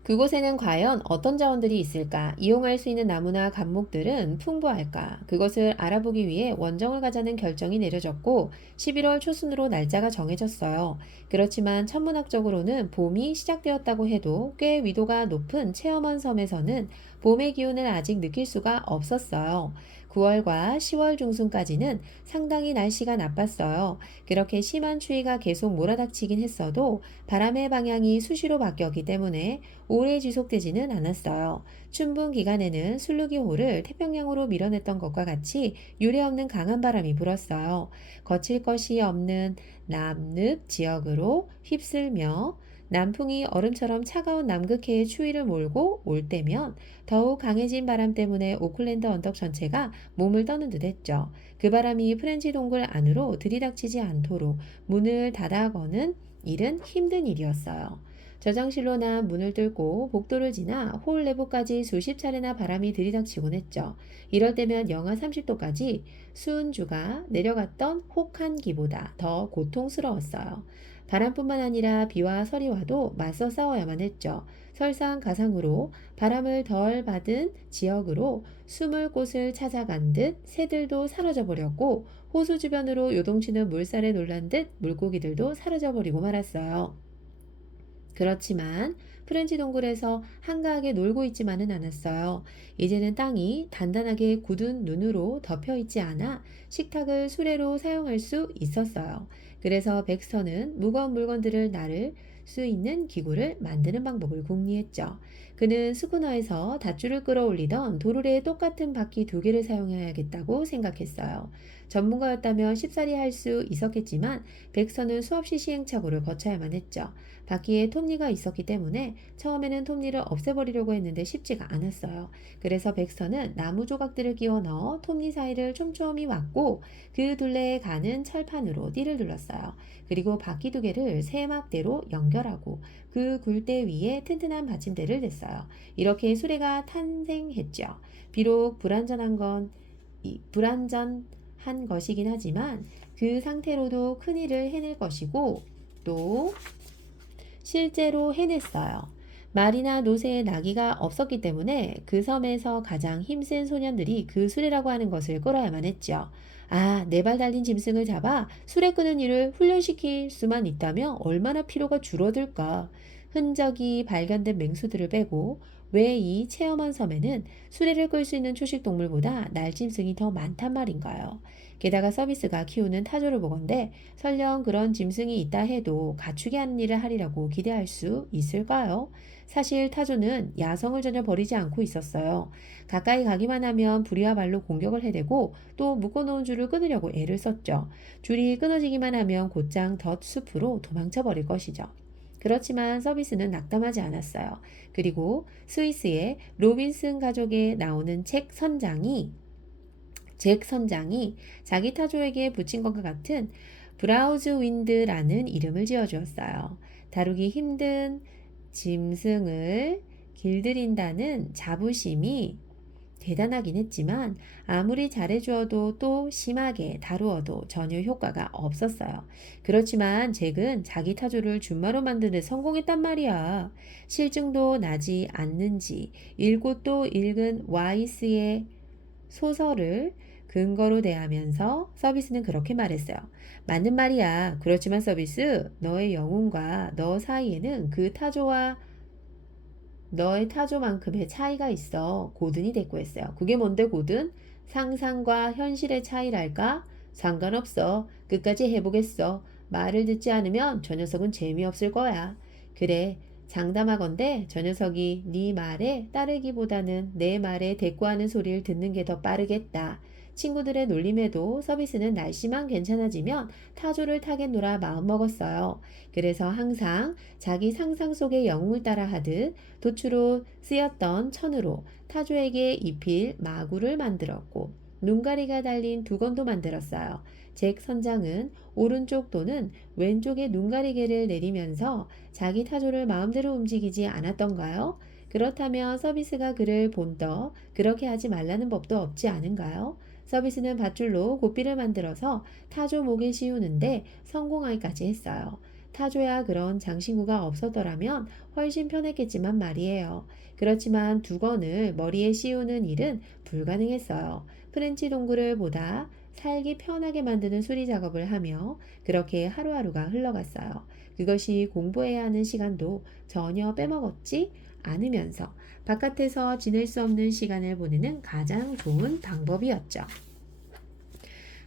그곳에는 과연 어떤 자원들이 있을까? 이용할 수 있는 나무나 감목들은 풍부할까? 그것을 알아보기 위해 원정을 가자는 결정이 내려졌고 11월 초순으로 날짜가 정해졌어요. 그렇지만 천문학적으로는 봄이 시작되었다고 해도 꽤 위도가 높은 체험원 섬에서는 봄의 기운을 아직 느낄 수가 없었어요. 9월과 10월 중순까지는 상당히 날씨가 나빴어요. 그렇게 심한 추위가 계속 몰아닥치긴 했어도 바람의 방향이 수시로 바뀌었기 때문에 오래 지속되지는 않았어요. 춘분 기간에는 슬루기호를 태평양으로 밀어냈던 것과 같이 유례없는 강한 바람이 불었어요. 거칠 것이 없는 남늪 지역으로 휩쓸며 남풍이 얼음처럼 차가운 남극해의 추위를 몰고 올 때면 더욱 강해진 바람 때문에 오클랜드 언덕 전체가 몸을 떠는 듯 했죠. 그 바람이 프렌치 동굴 안으로 들이닥치지 않도록 문을 닫아거는 일은 힘든 일이었어요. 저장실로 난 문을 뚫고 복도를 지나 홀 내부까지 수십 차례나 바람이 들이닥치곤 했죠. 이럴 때면 영하 30도까지 수은주가 내려갔던 혹한기보다 더 고통스러웠어요. 바람뿐만 아니라 비와 서리와도 맞서 싸워야만 했죠. 설상가상으로 바람을 덜 받은 지역으로 숨을 곳을 찾아간 듯 새들도 사라져 버렸고 호수 주변으로 요동치는 물살에 놀란 듯 물고기들도 사라져 버리고 말았어요. 그렇지만 프렌치 동굴에서 한가하게 놀고 있지만은 않았어요. 이제는 땅이 단단하게 굳은 눈으로 덮여 있지 않아 식탁을 수레로 사용할 수 있었어요. 그래서 백스터는 무거운 물건들을 나를 수 있는 기구를 만드는 방법을 궁리했죠. 그는 스쿠너에서 닷줄을 끌어올리던 도르래의 똑같은 바퀴 두 개를 사용해야겠다고 생각했어요. 전문가였다면 쉽사리 할 수 있었겠지만 백스터는 수없이 시행착오를 거쳐야만 했죠. 바퀴에 톱니가 있었기 때문에 처음에는 톱니를 없애버리려고 했는데 쉽지가 않았어요. 그래서 백스터는 나무 조각들을 끼워 넣어 톱니 사이를 촘촘히 막고 그 둘레에 가는 철판으로 띠를 둘렀어요. 그리고 바퀴 두 개를 세막대로 연결하고 그 굴대 위에 튼튼한 받침대를 댔어요. 이렇게 수레가 탄생했죠. 비록 불안전한 것이긴 하지만 그 상태로도 큰일을 해낼 것이고 또 실제로 해냈어요. 말이나 노새에 나귀가 없었기 때문에 그 섬에서 가장 힘센 소년들이 그 수레라고 하는 것을 끌어야만 했죠. 아, 네 발 달린 짐승을 잡아 수레 끄는 일을 훈련시킬 수만 있다면 얼마나 피로가 줄어들까. 흔적이 발견된 맹수들을 빼고 왜 이 체험한 섬에는 수레를 끌 수 있는 초식 동물보다 날짐승이 더 많단 말인가요? 게다가 서비스가 키우는 타조를 보건대 설령 그런 짐승이 있다 해도 가축이 하는 일을 하리라고 기대할 수 있을까요? 사실 타조는 야성을 전혀 버리지 않고 있었어요. 가까이 가기만 하면 부리와 발로 공격을 해대고 또 묶어놓은 줄을 끊으려고 애를 썼죠. 줄이 끊어지기만 하면 곧장 덧숲으로 도망쳐 버릴 것이죠. 그렇지만 서비스는 낙담하지 않았어요. 그리고 스위스의 로빈슨 가족에 나오는 잭 선장이 자기 타조에게 붙인 것과 같은 브라우즈 윈드라는 이름을 지어주었어요. 다루기 힘든 짐승을 길들인다는 자부심이 대단하긴 했지만 아무리 잘해주어도 또 심하게 다루어도 전혀 효과가 없었어요. 그렇지만 잭은 자기 타조를 준마로 만드는 데 성공했단 말이야. 실증도 나지 않는지 읽고 또 읽은 와이스의 소설을 근거로 대하면서 서비스는 그렇게 말했어요. 맞는 말이야. 그렇지만 서비스, 너의 영혼과 너 사이에는 그 타조와 너의 타조만큼의 차이가 있어. 고든이 대꾸했어요. 그게 뭔데 고든? 상상과 현실의 차이랄까? 상관없어. 끝까지 해보겠어. 말을 듣지 않으면 저 녀석은 재미없을 거야. 그래. 장담하건대 저 녀석이 네 말에 따르기보다는 내 말에 대꾸하는 소리를 듣는 게 더 빠르겠다. 친구들의 놀림에도 서비스는 날씨만 괜찮아지면 타조를 타겠노라 마음먹었어요. 그래서 항상 자기 상상 속의 영웅을 따라 하듯 도추로 쓰였던 천으로 타조에게 입힐 마구를 만들었고 눈가리가 달린 두건도 만들었어요. 잭 선장은 오른쪽 또는 왼쪽에 눈가리개를 내리면서 자기 타조를 마음대로 움직이지 않았던가요? 그렇다면 서비스가 그를 본떠 그렇게 하지 말라는 법도 없지 않은가요? 서비스는 밧줄로 고삐를 만들어서 타조 목에 씌우는데 성공하기까지 했어요. 타조야 그런 장신구가 없었더라면 훨씬 편했겠지만 말이에요. 그렇지만 두건을 머리에 씌우는 일은 불가능했어요. 프렌치 동굴을 보다 살기 편하게 만드는 수리 작업을 하며 그렇게 하루하루가 흘러갔어요. 그것이 공부해야 하는 시간도 전혀 빼먹었지 않으면서 바깥에서 지낼 수 없는 시간을 보내는 가장 좋은 방법이었죠.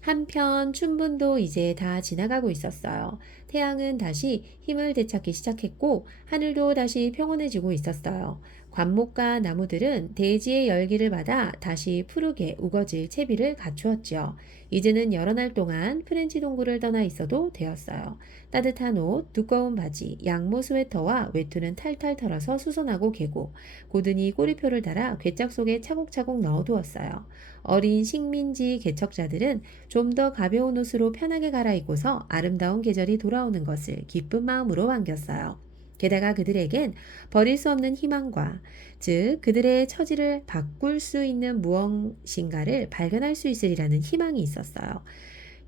한편 춘분도 이제 다 지나가고 있었어요. 태양은 다시 힘을 되찾기 시작했고 하늘도 다시 평온해지고 있었어요. 관목과 나무들은 대지의 열기를 받아 다시 푸르게 우거질 채비를 갖추었죠. 이제는 여러 날 동안 프렌치 동굴을 떠나 있어도 되었어요. 따뜻한 옷, 두꺼운 바지, 양모 스웨터와 외투는 탈탈 털어서 수선하고 개고 고든이 꼬리표를 달아 괴짝 속에 차곡차곡 넣어두었어요. 어린 식민지 개척자들은 좀 더 가벼운 옷으로 편하게 갈아입고서 아름다운 계절이 돌아오는 것을 기쁜 마음으로 반겼어요. 게다가 그들에겐 버릴 수 없는 희망과 즉 그들의 처지를 바꿀 수 있는 무엇인가를 발견할 수 있으리라는 희망이 있었어요.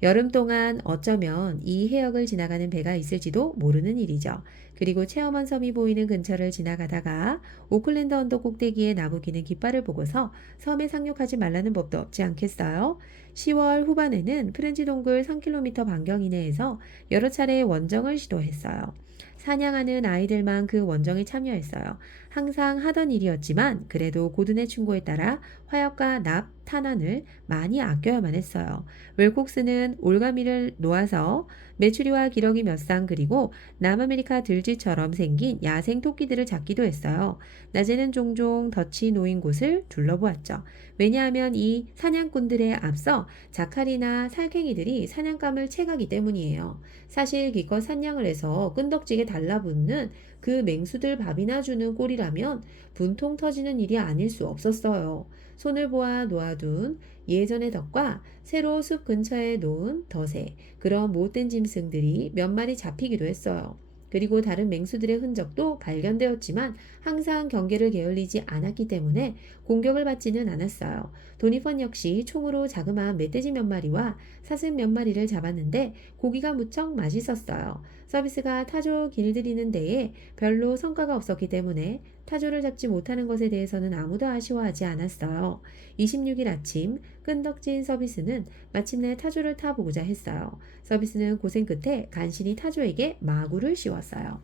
여름 동안 어쩌면 이 해역을 지나가는 배가 있을지도 모르는 일이죠. 그리고 체험원 섬이 보이는 근처를 지나가다가 오클랜드 언덕 꼭대기에 나부기는 깃발을 보고서 섬에 상륙하지 말라는 법도 없지 않겠어요? 10월 후반에는 프렌치 동굴 3km 반경 이내에서 여러 차례 원정을 시도했어요. 사냥하는 아이들만 그 원정에 참여했어요. 항상 하던 일이었지만 그래도 고든의 충고에 따라 화약과 납, 탄환을 많이 아껴야만 했어요. 웰콕스는 올가미를 놓아서 메추리와 기러기 몇 쌍 그리고 남아메리카 들쥐처럼 생긴 야생 토끼들을 잡기도 했어요. 낮에는 종종 덫이 놓인 곳을 둘러보았죠. 왜냐하면 이 사냥꾼들에 앞서 자칼이나 살쾡이들이 사냥감을 채가기 때문이에요. 사실 기껏 사냥을 해서 끈덕지게 달라붙는 그 맹수들 밥이나 주는 꼴이라면 분통 터지는 일이 아닐 수 없었어요. 손을 보아 놓아둔 예전의 덫과 새로 숲 근처에 놓은 덫에 그런 못된 짐승들이 몇 마리 잡히기도 했어요. 그리고 다른 맹수들의 흔적도 발견되었지만 항상 경계를 게을리지 않았기 때문에 공격을 받지는 않았어요. 도니펀 역시 총으로 자그마한 멧돼지 몇 마리와 사슴 몇 마리를 잡았는데 고기가 무척 맛있었어요. 서비스가 타조 길들이는 데에 별로 성과가 없었기 때문에 타조를 잡지 못하는 것에 대해서는 아무도 아쉬워하지 않았어요. 26일 아침 끈덕진 서비스는 마침내 타조를 타보고자 했어요. 서비스는 고생 끝에 간신히 타조에게 마구를 씌웠어요.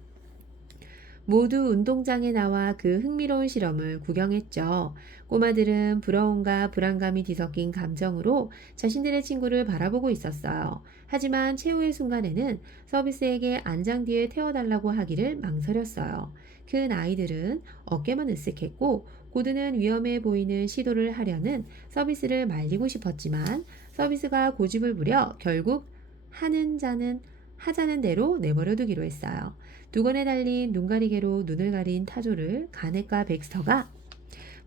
모두 운동장에 나와 그 흥미로운 실험을 구경했죠. 꼬마들은 부러움과 불안감이 뒤섞인 감정으로 자신들의 친구를 바라보고 있었어요. 하지만 최후의 순간에는 서비스에게 안장 뒤에 태워달라고 하기를 망설였어요. 큰 아이들은 어깨만 으쓱했고 고든은 위험해 보이는 시도를 하려는 서비스를 말리고 싶었지만 서비스가 고집을 부려 결국 하자는 대로 내버려두기로 했어요. 두건에 달린 눈가리개로 눈을 가린 타조를 가넷과 백스터가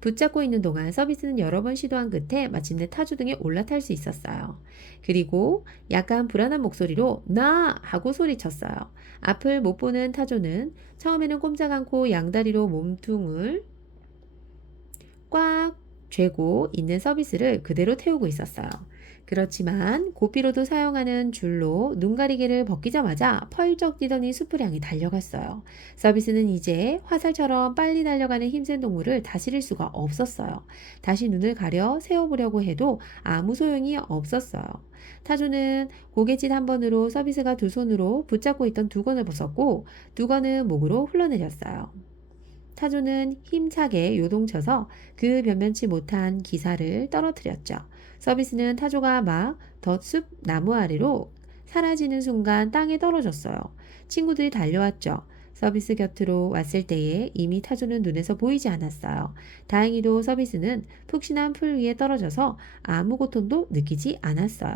붙잡고 있는 동안 서비스는 여러 번 시도한 끝에 마침내 타조 등에 올라탈 수 있었어요. 그리고 약간 불안한 목소리로 나! 하고 소리쳤어요. 앞을 못 보는 타조는 처음에는 꼼짝 않고 양다리로 몸통을 꽉 쥐고 있는 서비스를 그대로 태우고 있었어요. 그렇지만 고삐로도 사용하는 줄로 눈가리개를 벗기자마자 펄쩍 뛰더니 숲을 향해 달려갔어요. 서비스는 이제 화살처럼 빨리 달려가는 힘센 동물을 다스릴 수가 없었어요. 다시 눈을 가려 세워보려고 해도 아무 소용이 없었어요. 타조는 고갯짓 한 번으로 서비스가 두 손으로 붙잡고 있던 두건을 벗었고 두건은 목으로 흘러내렸어요. 타조는 힘차게 요동쳐서 그 변변치 못한 기사를 떨어뜨렸죠. 서비스는 타조가 막 덧숲 나무 아래로 사라지는 순간 땅에 떨어졌어요. 친구들이 달려왔죠. 서비스 곁으로 왔을 때에 이미 타조는 눈에서 보이지 않았어요. 다행히도 서비스는 푹신한 풀 위에 떨어져서 아무 고통도 느끼지 않았어요.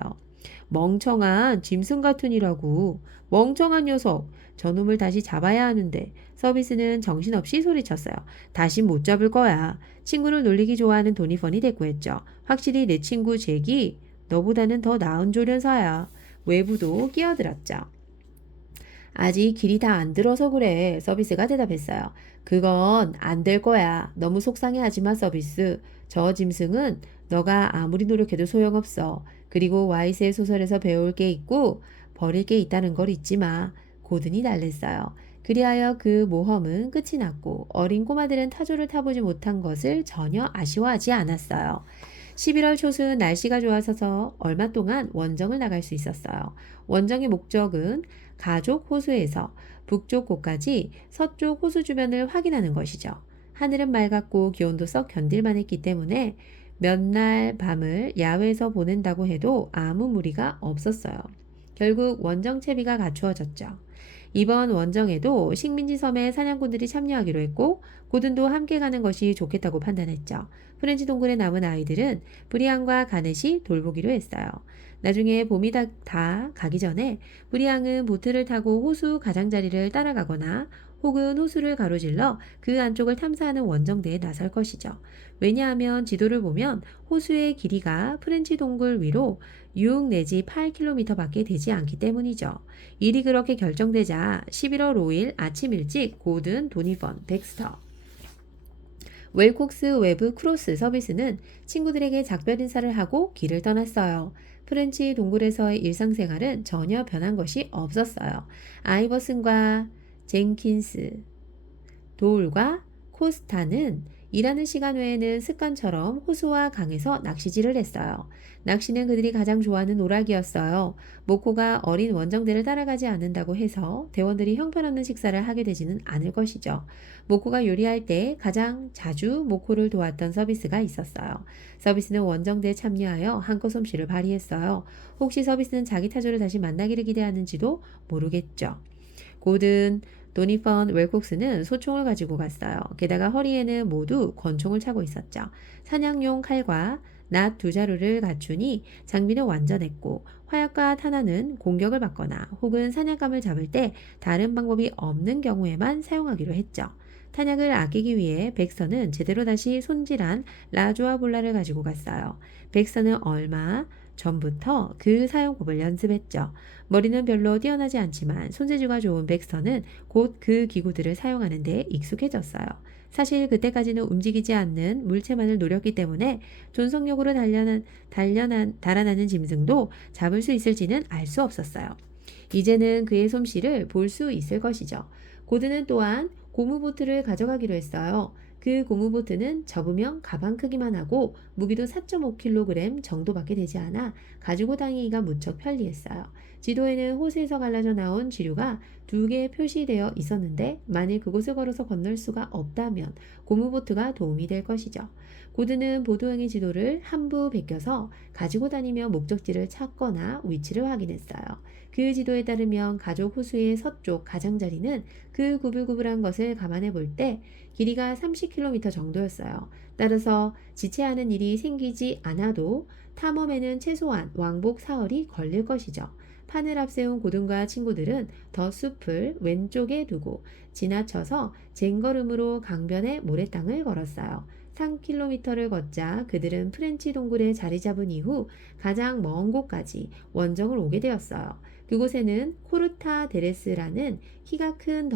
멍청한 짐승 같으니라고. 멍청한 녀석. 저놈을 다시 잡아야 하는데. 서비스는 정신없이 소리쳤어요. 다시 못 잡을 거야. 친구를 놀리기 좋아하는 도니펀이 대꾸했죠. 확실히 내 친구 잭이 너보다는 더 나은 조련사야. 외부도 끼어들었죠. 아직 길이 다 안 들어서 그래. 서비스가 대답했어요. 그건 안 될 거야. 너무 속상해하지 마, 서비스. 저 짐승은 너가 아무리 노력해도 소용없어. 그리고 와이스의 소설에서 배울 게 있고 버릴 게 있다는 걸 잊지 마. 고든이 달랬어요. 그리하여 그 모험은 끝이 났고 어린 꼬마들은 타조를 타보지 못한 것을 전혀 아쉬워하지 않았어요. 11월 초순 날씨가 좋아서 얼마 동안 원정을 나갈 수 있었어요. 원정의 목적은 가족 호수에서 북쪽 곳까지 서쪽 호수 주변을 확인하는 것이죠. 하늘은 맑았고 기온도 썩 견딜만 했기 때문에 몇 날 밤을 야외에서 보낸다고 해도 아무 무리가 없었어요. 결국 원정 채비가 갖추어졌죠. 이번 원정에도 식민지 섬의 사냥꾼들이 참여하기로 했고 고든도 함께 가는 것이 좋겠다고 판단했죠. 프렌치 동굴에 남은 아이들은 브리앙과 가넷이 돌보기로 했어요. 나중에 봄이 다 가기 전에 브리앙은 보트를 타고 호수 가장자리를 따라가거나 혹은 호수를 가로질러 그 안쪽을 탐사하는 원정대에 나설 것이죠. 왜냐하면 지도를 보면 호수의 길이가 프렌치 동굴 위로 6 내지 8km밖에 되지 않기 때문이죠. 일이 그렇게 결정되자 11월 5일 아침 일찍 고든, 도니번, 덱스터, 웰콕스 웨브 크로스 서비스는 친구들에게 작별 인사를 하고 길을 떠났어요. 프렌치 동굴에서의 일상생활은 전혀 변한 것이 없었어요. 아이버슨과 젠킨스, 도울과 코스타는 일하는 시간 외에는 습관처럼 호수와 강에서 낚시질을 했어요. 낚시는 그들이 가장 좋아하는 오락이었어요. 모코가 어린 원정대를 따라가지 않는다고 해서 대원들이 형편없는 식사를 하게 되지는 않을 것이죠. 모코가 요리할 때 가장 자주 모코를 도왔던 서비스가 있었어요. 서비스는 원정대에 참여하여 한껏 솜씨를 발휘했어요. 혹시 서비스는 자기 타조를 다시 만나기를 기대하는지도 모르겠죠. 고든, 도니펀, 웰콕스는 소총을 가지고 갔어요. 게다가 허리에는 모두 권총을 차고 있었죠. 사냥용 칼과 낫 2자루를 갖추니 장비는 완전했고 화약과 탄환은 공격을 받거나 혹은 사냥감을 잡을 때 다른 방법이 없는 경우에만 사용하기로 했죠. 탄약을 아끼기 위해 백서는 제대로 다시 손질한 라조아 볼라를 가지고 갔어요. 백서는 얼마 전부터 그 사용법을 연습했죠. 머리는 별로 뛰어나지 않지만 손재주가 좋은 백서는 곧 그 기구들을 사용하는 데 익숙해졌어요. 사실 그때까지는 움직이지 않는 물체만을 노렸기 때문에 존속력으로 달아나는 짐승도 잡을 수 있을지는 알 수 없었어요. 이제는 그의 솜씨를 볼 수 있을 것이죠. 고든은 또한 고무보트를 가져가기로 했어요. 그 고무보트는 접으면 가방 크기만 하고 무게도 4.5kg 정도밖에 되지 않아 가지고 다니기가 무척 편리했어요. 지도에는 호수에서 갈라져 나온 지류가 2개 표시되어 있었는데 만일 그곳을 걸어서 건널 수가 없다면 고무보트가 도움이 될 것이죠. 고든은 보도형의 지도를 한부 베껴서 가지고 다니며 목적지를 찾거나 위치를 확인했어요. 그 지도에 따르면 가족 호수의 서쪽 가장자리는 그 구불구불한 것을 감안해 볼 때 길이가 30km 정도였어요. 따라서 지체하는 일이 생기지 않아도 탐험에는 최소한 왕복 사흘이 걸릴 것이죠. 판을 앞세운 고든과 친구들은 더 숲을 왼쪽에 두고 지나쳐서 쟁걸음으로 강변의 모래땅을 걸었어요. 3km를 걷자 그들은 프렌치 동굴에 자리 잡은 이후 가장 먼 곳까지 원정을 오게 되었어요. 그곳에는 코르타 데레스라는 키가 큰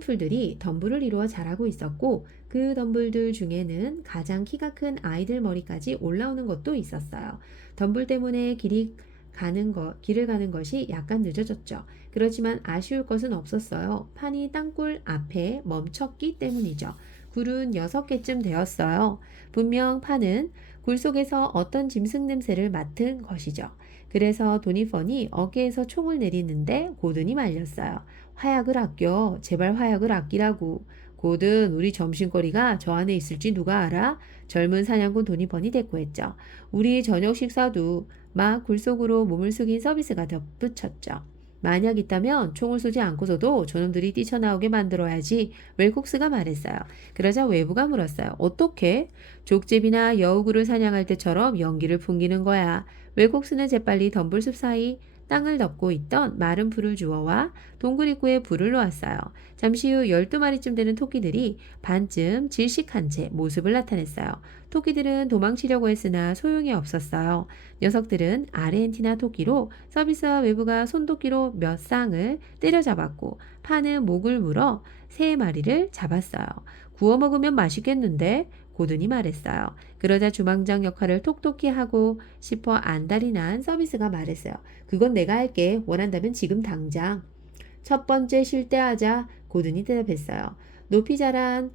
풀들이 덤불을 이루어 자라고 있었고 그 덤불들 중에는 가장 키가 큰 아이들 머리까지 올라오는 것도 있었어요. 덤불 때문에 길을 가는 것이 약간 늦어졌죠. 그렇지만 아쉬울 것은 없었어요. 판이 땅굴 앞에 멈췄기 때문이죠. 굴은 6개쯤 되었어요. 분명 판은 굴 속에서 어떤 짐승 냄새를 맡은 것이죠. 그래서 도니펀이 어깨에서 총을 내리는데 고든이 말렸어요. 화약을 아껴. 제발 화약을 아끼라고. 고든, 우리 점심거리가 저 안에 있을지 누가 알아? 젊은 사냥꾼 도니펀이 대꾸했죠. 우리 저녁 식사도 막 굴속으로 몸을 숙인 서비스가 덧붙였죠. 만약 있다면 총을 쏘지 않고서도 저놈들이 뛰쳐나오게 만들어야지. 웰콕스가 말했어요. 그러자 외부가 물었어요. 어떻게? 족제비나 여우굴을 사냥할 때처럼 연기를 풍기는 거야. 웰콕스는 재빨리 덤불숲 사이 땅을 덮고 있던 마른 풀을 주워와 동굴 입구에 불을 놓았어요. 잠시 후 12마리쯤 되는 토끼들이 반쯤 질식한 채 모습을 나타냈어요. 토끼들은 도망치려고 했으나 소용이 없었어요. 녀석들은 아르헨티나 토끼로 서비스와 외부가 손도끼로 몇 쌍을 때려잡았고 파는 목을 물어 3마리를 잡았어요. 구워 먹으면 맛있겠는데? 고든이 말했어요. 그러자 주방장 역할을 톡톡히 하고 싶어 안달이 난 서비스가 말했어요. 그건 내가 할게. 원한다면 지금 당장. 첫 번째 쉴 때 하자. 고든이 대답했어요. 높이 자란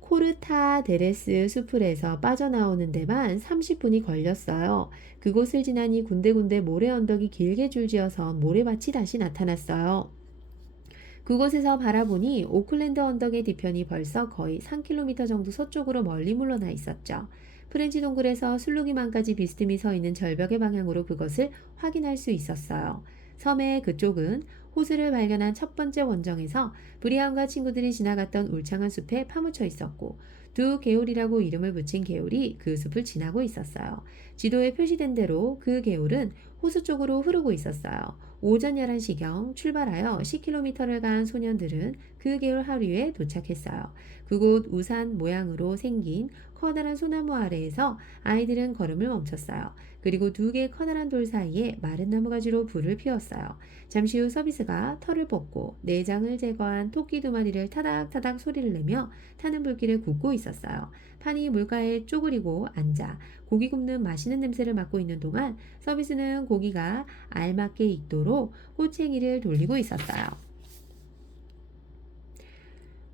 코르타데레스 숲을에서 빠져나오는 데만 30분이 걸렸어요. 그곳을 지나니 군데군데 모래 언덕이 길게 줄지어서 모래밭이 다시 나타났어요. 그곳에서 바라보니 오클랜드 언덕의 뒤편이 벌써 거의 3km 정도 서쪽으로 멀리 물러나 있었죠. 프렌치 동굴에서 술루기만까지 비스듬히 서 있는 절벽의 방향으로 그것을 확인할 수 있었어요. 섬의 그쪽은 호수를 발견한 첫 번째 원정에서 브리안과 친구들이 지나갔던 울창한 숲에 파묻혀 있었고 두 개울이라고 이름을 붙인 개울이 그 숲을 지나고 있었어요. 지도에 표시된 대로 그 개울은 호수 쪽으로 흐르고 있었어요. 오전 11시경 출발하여 10km를 간 소년들은 그 개울 하류에 도착했어요. 그곳 우산 모양으로 생긴 커다란 소나무 아래에서 아이들은 걸음을 멈췄어요. 그리고 두 개의 커다란 돌 사이에 마른 나무가지로 불을 피웠어요. 잠시 후 서비스가 털을 뽑고 내장을 제거한 토끼 2마리를 타닥타닥 소리를 내며 타는 불길을 굽고 있었어요. 판이 물가에 쪼그리고 앉아 고기 굽는 맛있는 냄새를 맡고 있는 동안 서비스는 고기가 알맞게 익도록 호챙이를 돌리고 있었어요.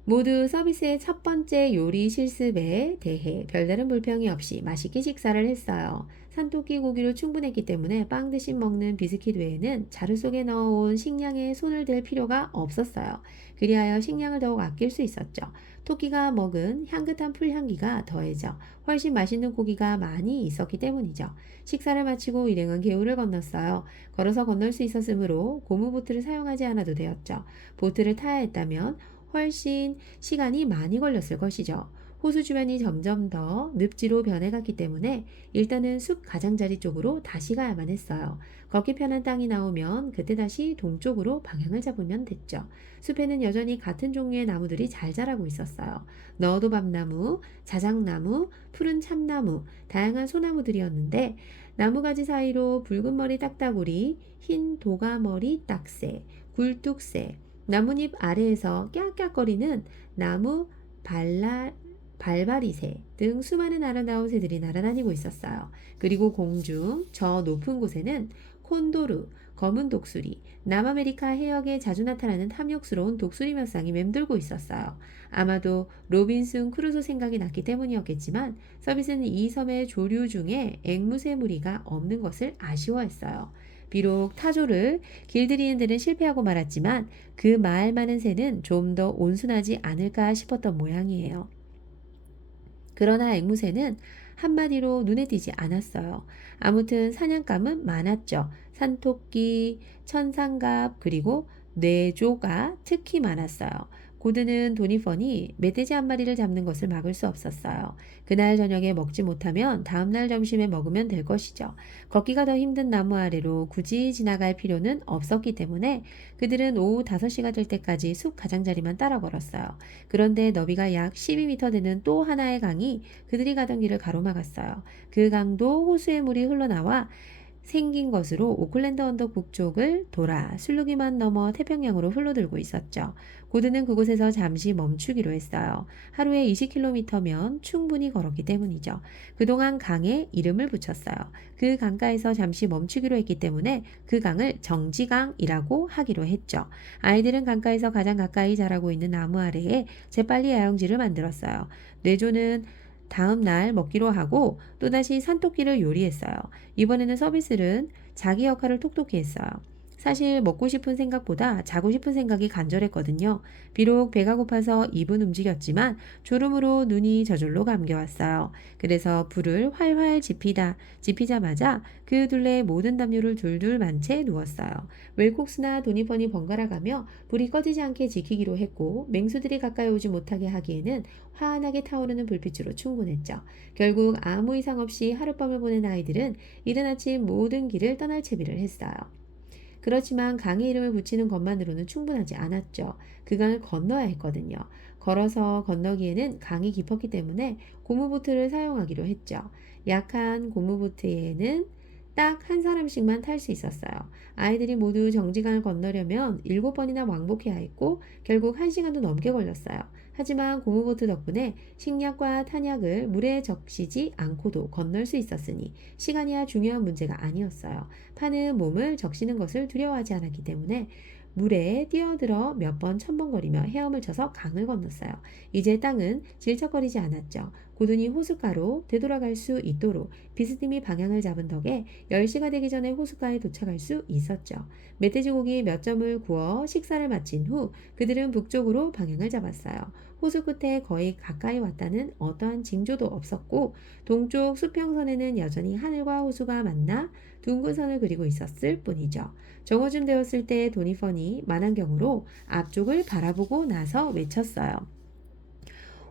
모두 서비스의 첫 번째 요리 실습에 대해 별다른 불평이 없이 맛있게 식사를 했어요. 산토끼 고기로 충분했기 때문에 빵 대신 먹는 비스킷 외에는 자루 속에 넣어온 식량에 손을 댈 필요가 없었어요. 그리하여 식량을 더욱 아낄 수 있었죠. 토끼가 먹은 향긋한 풀향기가 더해져 훨씬 맛있는 고기가 많이 있었기 때문이죠. 식사를 마치고 일행은 개울을 건넜어요. 걸어서 건널 수 있었으므로 고무보트를 사용하지 않아도 되었죠. 보트를 타야 했다면 훨씬 시간이 많이 걸렸을 것이죠. 호수 주변이 점점 더 늪지로 변해갔기 때문에 일단은 숲 가장자리 쪽으로 다시 가야만 했어요. 걷기 편한 땅이 나오면 그때 다시 동쪽으로 방향을 잡으면 됐죠. 숲에는 여전히 같은 종류의 나무들이 잘 자라고 있었어요. 너도밤나무, 자작나무, 푸른 참나무, 다양한 소나무들이었는데 나무가지 사이로 붉은 머리 딱따구리, 흰 도가머리 딱새, 굴뚝새, 나뭇잎 아래에서 깨악깨악거리는 나무 발바리새 등 수많은 아름다운 새들이 날아다니고 있었어요. 그리고 공중 저 높은 곳에는 콘도르, 검은 독수리, 남아메리카 해역에 자주 나타나는 탐욕스러운 독수리 몇 쌍이 맴돌고 있었어요. 아마도 로빈슨 크루소 생각이 났기 때문이었겠지만 서비스는 이 섬의 조류 중에 앵무새 무리가 없는 것을 아쉬워했어요. 비록 타조를 길들이는 데는 실패하고 말았지만 그 말 많은 새는 좀 더 온순하지 않을까 싶었던 모양이에요. 그러나 앵무새는 한마디로 눈에 띄지 않았어요. 아무튼 사냥감은 많았죠. 산토끼, 천상갑, 그리고 뇌조가 특히 많았어요. 고드는 도니펀이 멧돼지 한 마리를 잡는 것을 막을 수 없었어요. 그날 저녁에 먹지 못하면 다음날 점심에 먹으면 될 것이죠. 걷기가 더 힘든 나무 아래로 굳이 지나갈 필요는 없었기 때문에 그들은 오후 5시가 될 때까지 숲 가장자리만 따라 걸었어요. 그런데 너비가 약 12m 되는 또 하나의 강이 그들이 가던 길을 가로막았어요. 그 강도 호수의 물이 흘러나와 생긴 것으로 오클랜드 언덕 북쪽을 돌아 슬루기만 넘어 태평양으로 흘러들고 있었죠. 고드는 그곳에서 잠시 멈추기로 했어요. 하루에 20km면 충분히 걸었기 때문이죠. 그동안 강에 이름을 붙였어요. 그 강가에서 잠시 멈추기로 했기 때문에 그 강을 정지강이라고 하기로 했죠. 아이들은 강가에서 가장 가까이 자라고 있는 나무 아래에 재빨리 야영지를 만들었어요. 뇌조는 다음 날 먹기로 하고 또다시 산토끼를 요리했어요. 이번에는 서비스는 자기 역할을 톡톡히 했어요. 사실 먹고 싶은 생각보다 자고 싶은 생각이 간절했거든요. 비록 배가 고파서 입은 움직였지만 졸음으로 눈이 저절로 감겨왔어요. 그래서 불을 활활 지피자마자 그 둘레에 모든 담요를 둘둘 만 채 누웠어요. 웰콕스나 도니펀이 번갈아가며 불이 꺼지지 않게 지키기로 했고 맹수들이 가까이 오지 못하게 하기에는 환하게 타오르는 불빛으로 충분했죠. 결국 아무 이상 없이 하룻밤을 보낸 아이들은 이른 아침 모든 길을 떠날 채비를 했어요. 그렇지만 강의 이름을 붙이는 것만으로는 충분하지 않았죠. 그 강을 건너야 했거든요. 걸어서 건너기에는 강이 깊었기 때문에 고무보트를 사용하기로 했죠. 약한 고무보트에는 딱 한 사람씩만 탈 수 있었어요. 아이들이 모두 정지강을 건너려면 7번이나 왕복해야 했고 결국 1시간도 넘게 걸렸어요. 하지만 고무보트 덕분에 식량과 탄약을 물에 적시지 않고도 건널 수 있었으니 시간이야 중요한 문제가 아니었어요. 파는 몸을 적시는 것을 두려워하지 않았기 때문에 물에 뛰어들어 몇 번 첨벙거리며 헤엄을 쳐서 강을 건넜어요. 이제 땅은 질척거리지 않았죠. 고든이 호숫가로 되돌아갈 수 있도록 비스듬히 방향을 잡은 덕에 10시가 되기 전에 호숫가에 도착할 수 있었죠. 멧돼지고기 몇 점을 구워 식사를 마친 후 그들은 북쪽으로 방향을 잡았어요. 호수 끝에 거의 가까이 왔다는 어떠한 징조도 없었고 동쪽 수평선에는 여전히 하늘과 호수가 만나 둥근 선을 그리고 있었을 뿐이죠. 정오쯤 되었을 때 도니펀이 만안경으로 앞쪽을 바라보고 나서 외쳤어요.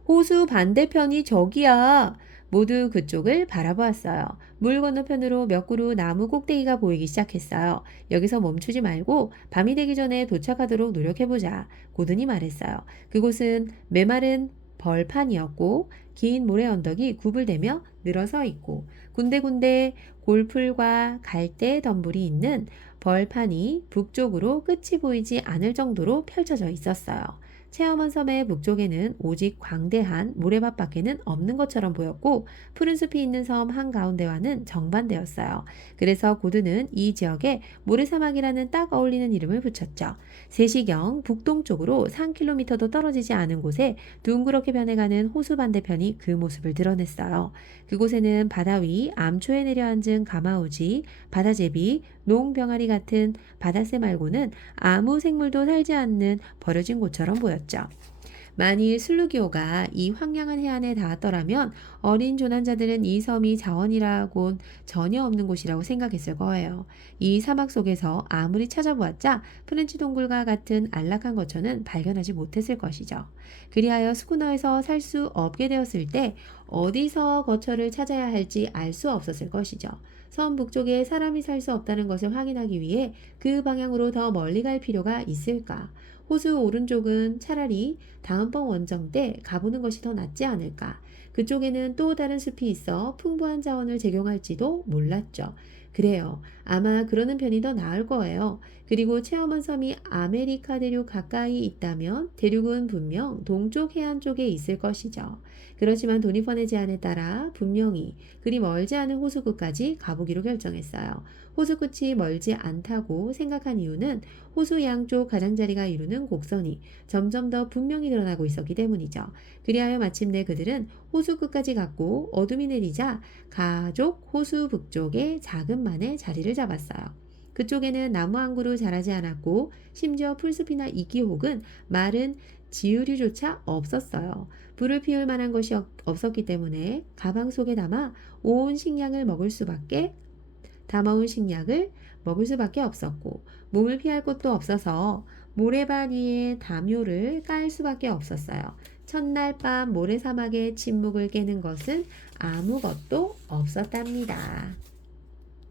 호수 반대편이 저기야. 모두 그쪽을 바라보았어요. 물 건너편으로 몇 그루 나무 꼭대기가 보이기 시작했어요. 여기서 멈추지 말고 밤이 되기 전에 도착하도록 노력해보자. 고든이 말했어요. 그곳은 메마른 벌판이었고 긴 모래 언덕이 구불대며 늘어서 있고 군데군데 골풀과 갈대 덤불이 있는 벌판이 북쪽으로 끝이 보이지 않을 정도로 펼쳐져 있었어요. 체험원 섬의 북쪽에는 오직 광대한 모래밭밖에는 없는 것처럼 보였고 푸른 숲이 있는 섬 한가운데와는 정반대였어요. 그래서 고든은 이 지역에 모래사막이라는 딱 어울리는 이름을 붙였죠. 3시경 북동쪽으로 3km도 떨어지지 않은 곳에 둥그렇게 변해가는 호수 반대편이 그 모습을 드러냈어요. 그곳에는 바다 위 암초에 내려앉은 가마우지, 바다제비, 농병아리 같은 바다새 말고는 아무 생물도 살지 않는 버려진 곳처럼 보였죠. 만일 슬루기호가 이 황량한 해안에 닿았더라면 어린 조난자들은 이 섬이 자원이라곤 전혀 없는 곳이라고 생각했을 거예요. 이 사막 속에서 아무리 찾아보았자 프렌치 동굴과 같은 안락한 거처는 발견하지 못했을 것이죠. 그리하여 스쿠너에서 살 수 없게 되었을 때 어디서 거처를 찾아야 할지 알 수 없었을 것이죠. 섬 북쪽에 사람이 살 수 없다는 것을 확인하기 위해 그 방향으로 더 멀리 갈 필요가 있을까? 호수 오른쪽은 차라리 다음번 원정 때 가보는 것이 더 낫지 않을까. 그쪽에는 또 다른 숲이 있어 풍부한 자원을 제공할지도 몰랐죠. 그래요. 아마 그러는 편이 더 나을 거예요. 그리고 체험원 섬이 아메리카 대륙 가까이 있다면 대륙은 분명 동쪽 해안 쪽에 있을 것이죠. 그렇지만 도니펀의 제안에 따라 분명히 그리 멀지 않은 호수 끝까지 가보기로 결정했어요. 호수 끝이 멀지 않다고 생각한 이유는 호수 양쪽 가장자리가 이루는 곡선이 점점 더 분명히 드러나고 있었기 때문이죠. 그리하여 마침내 그들은 호수 끝까지 갔고 어둠이 내리자 가족 호수 북쪽에 작은 만에 자리를 잡았어요. 그쪽에는 나무 한 그루 자라지 않았고 심지어 풀숲이나 이끼 혹은 마른 지으류조차 없었어요. 불을 피울 만한 것이 없었기 때문에 가방 속에 담아온 식량을 담아온 식량을 먹을 수밖에 없었고 몸을 피할 곳도 없어서 모래밭 위에 담요를 깔 수밖에 없었어요. 첫날 밤 모래사막의 침묵을 깨는 것은 아무것도 없었답니다.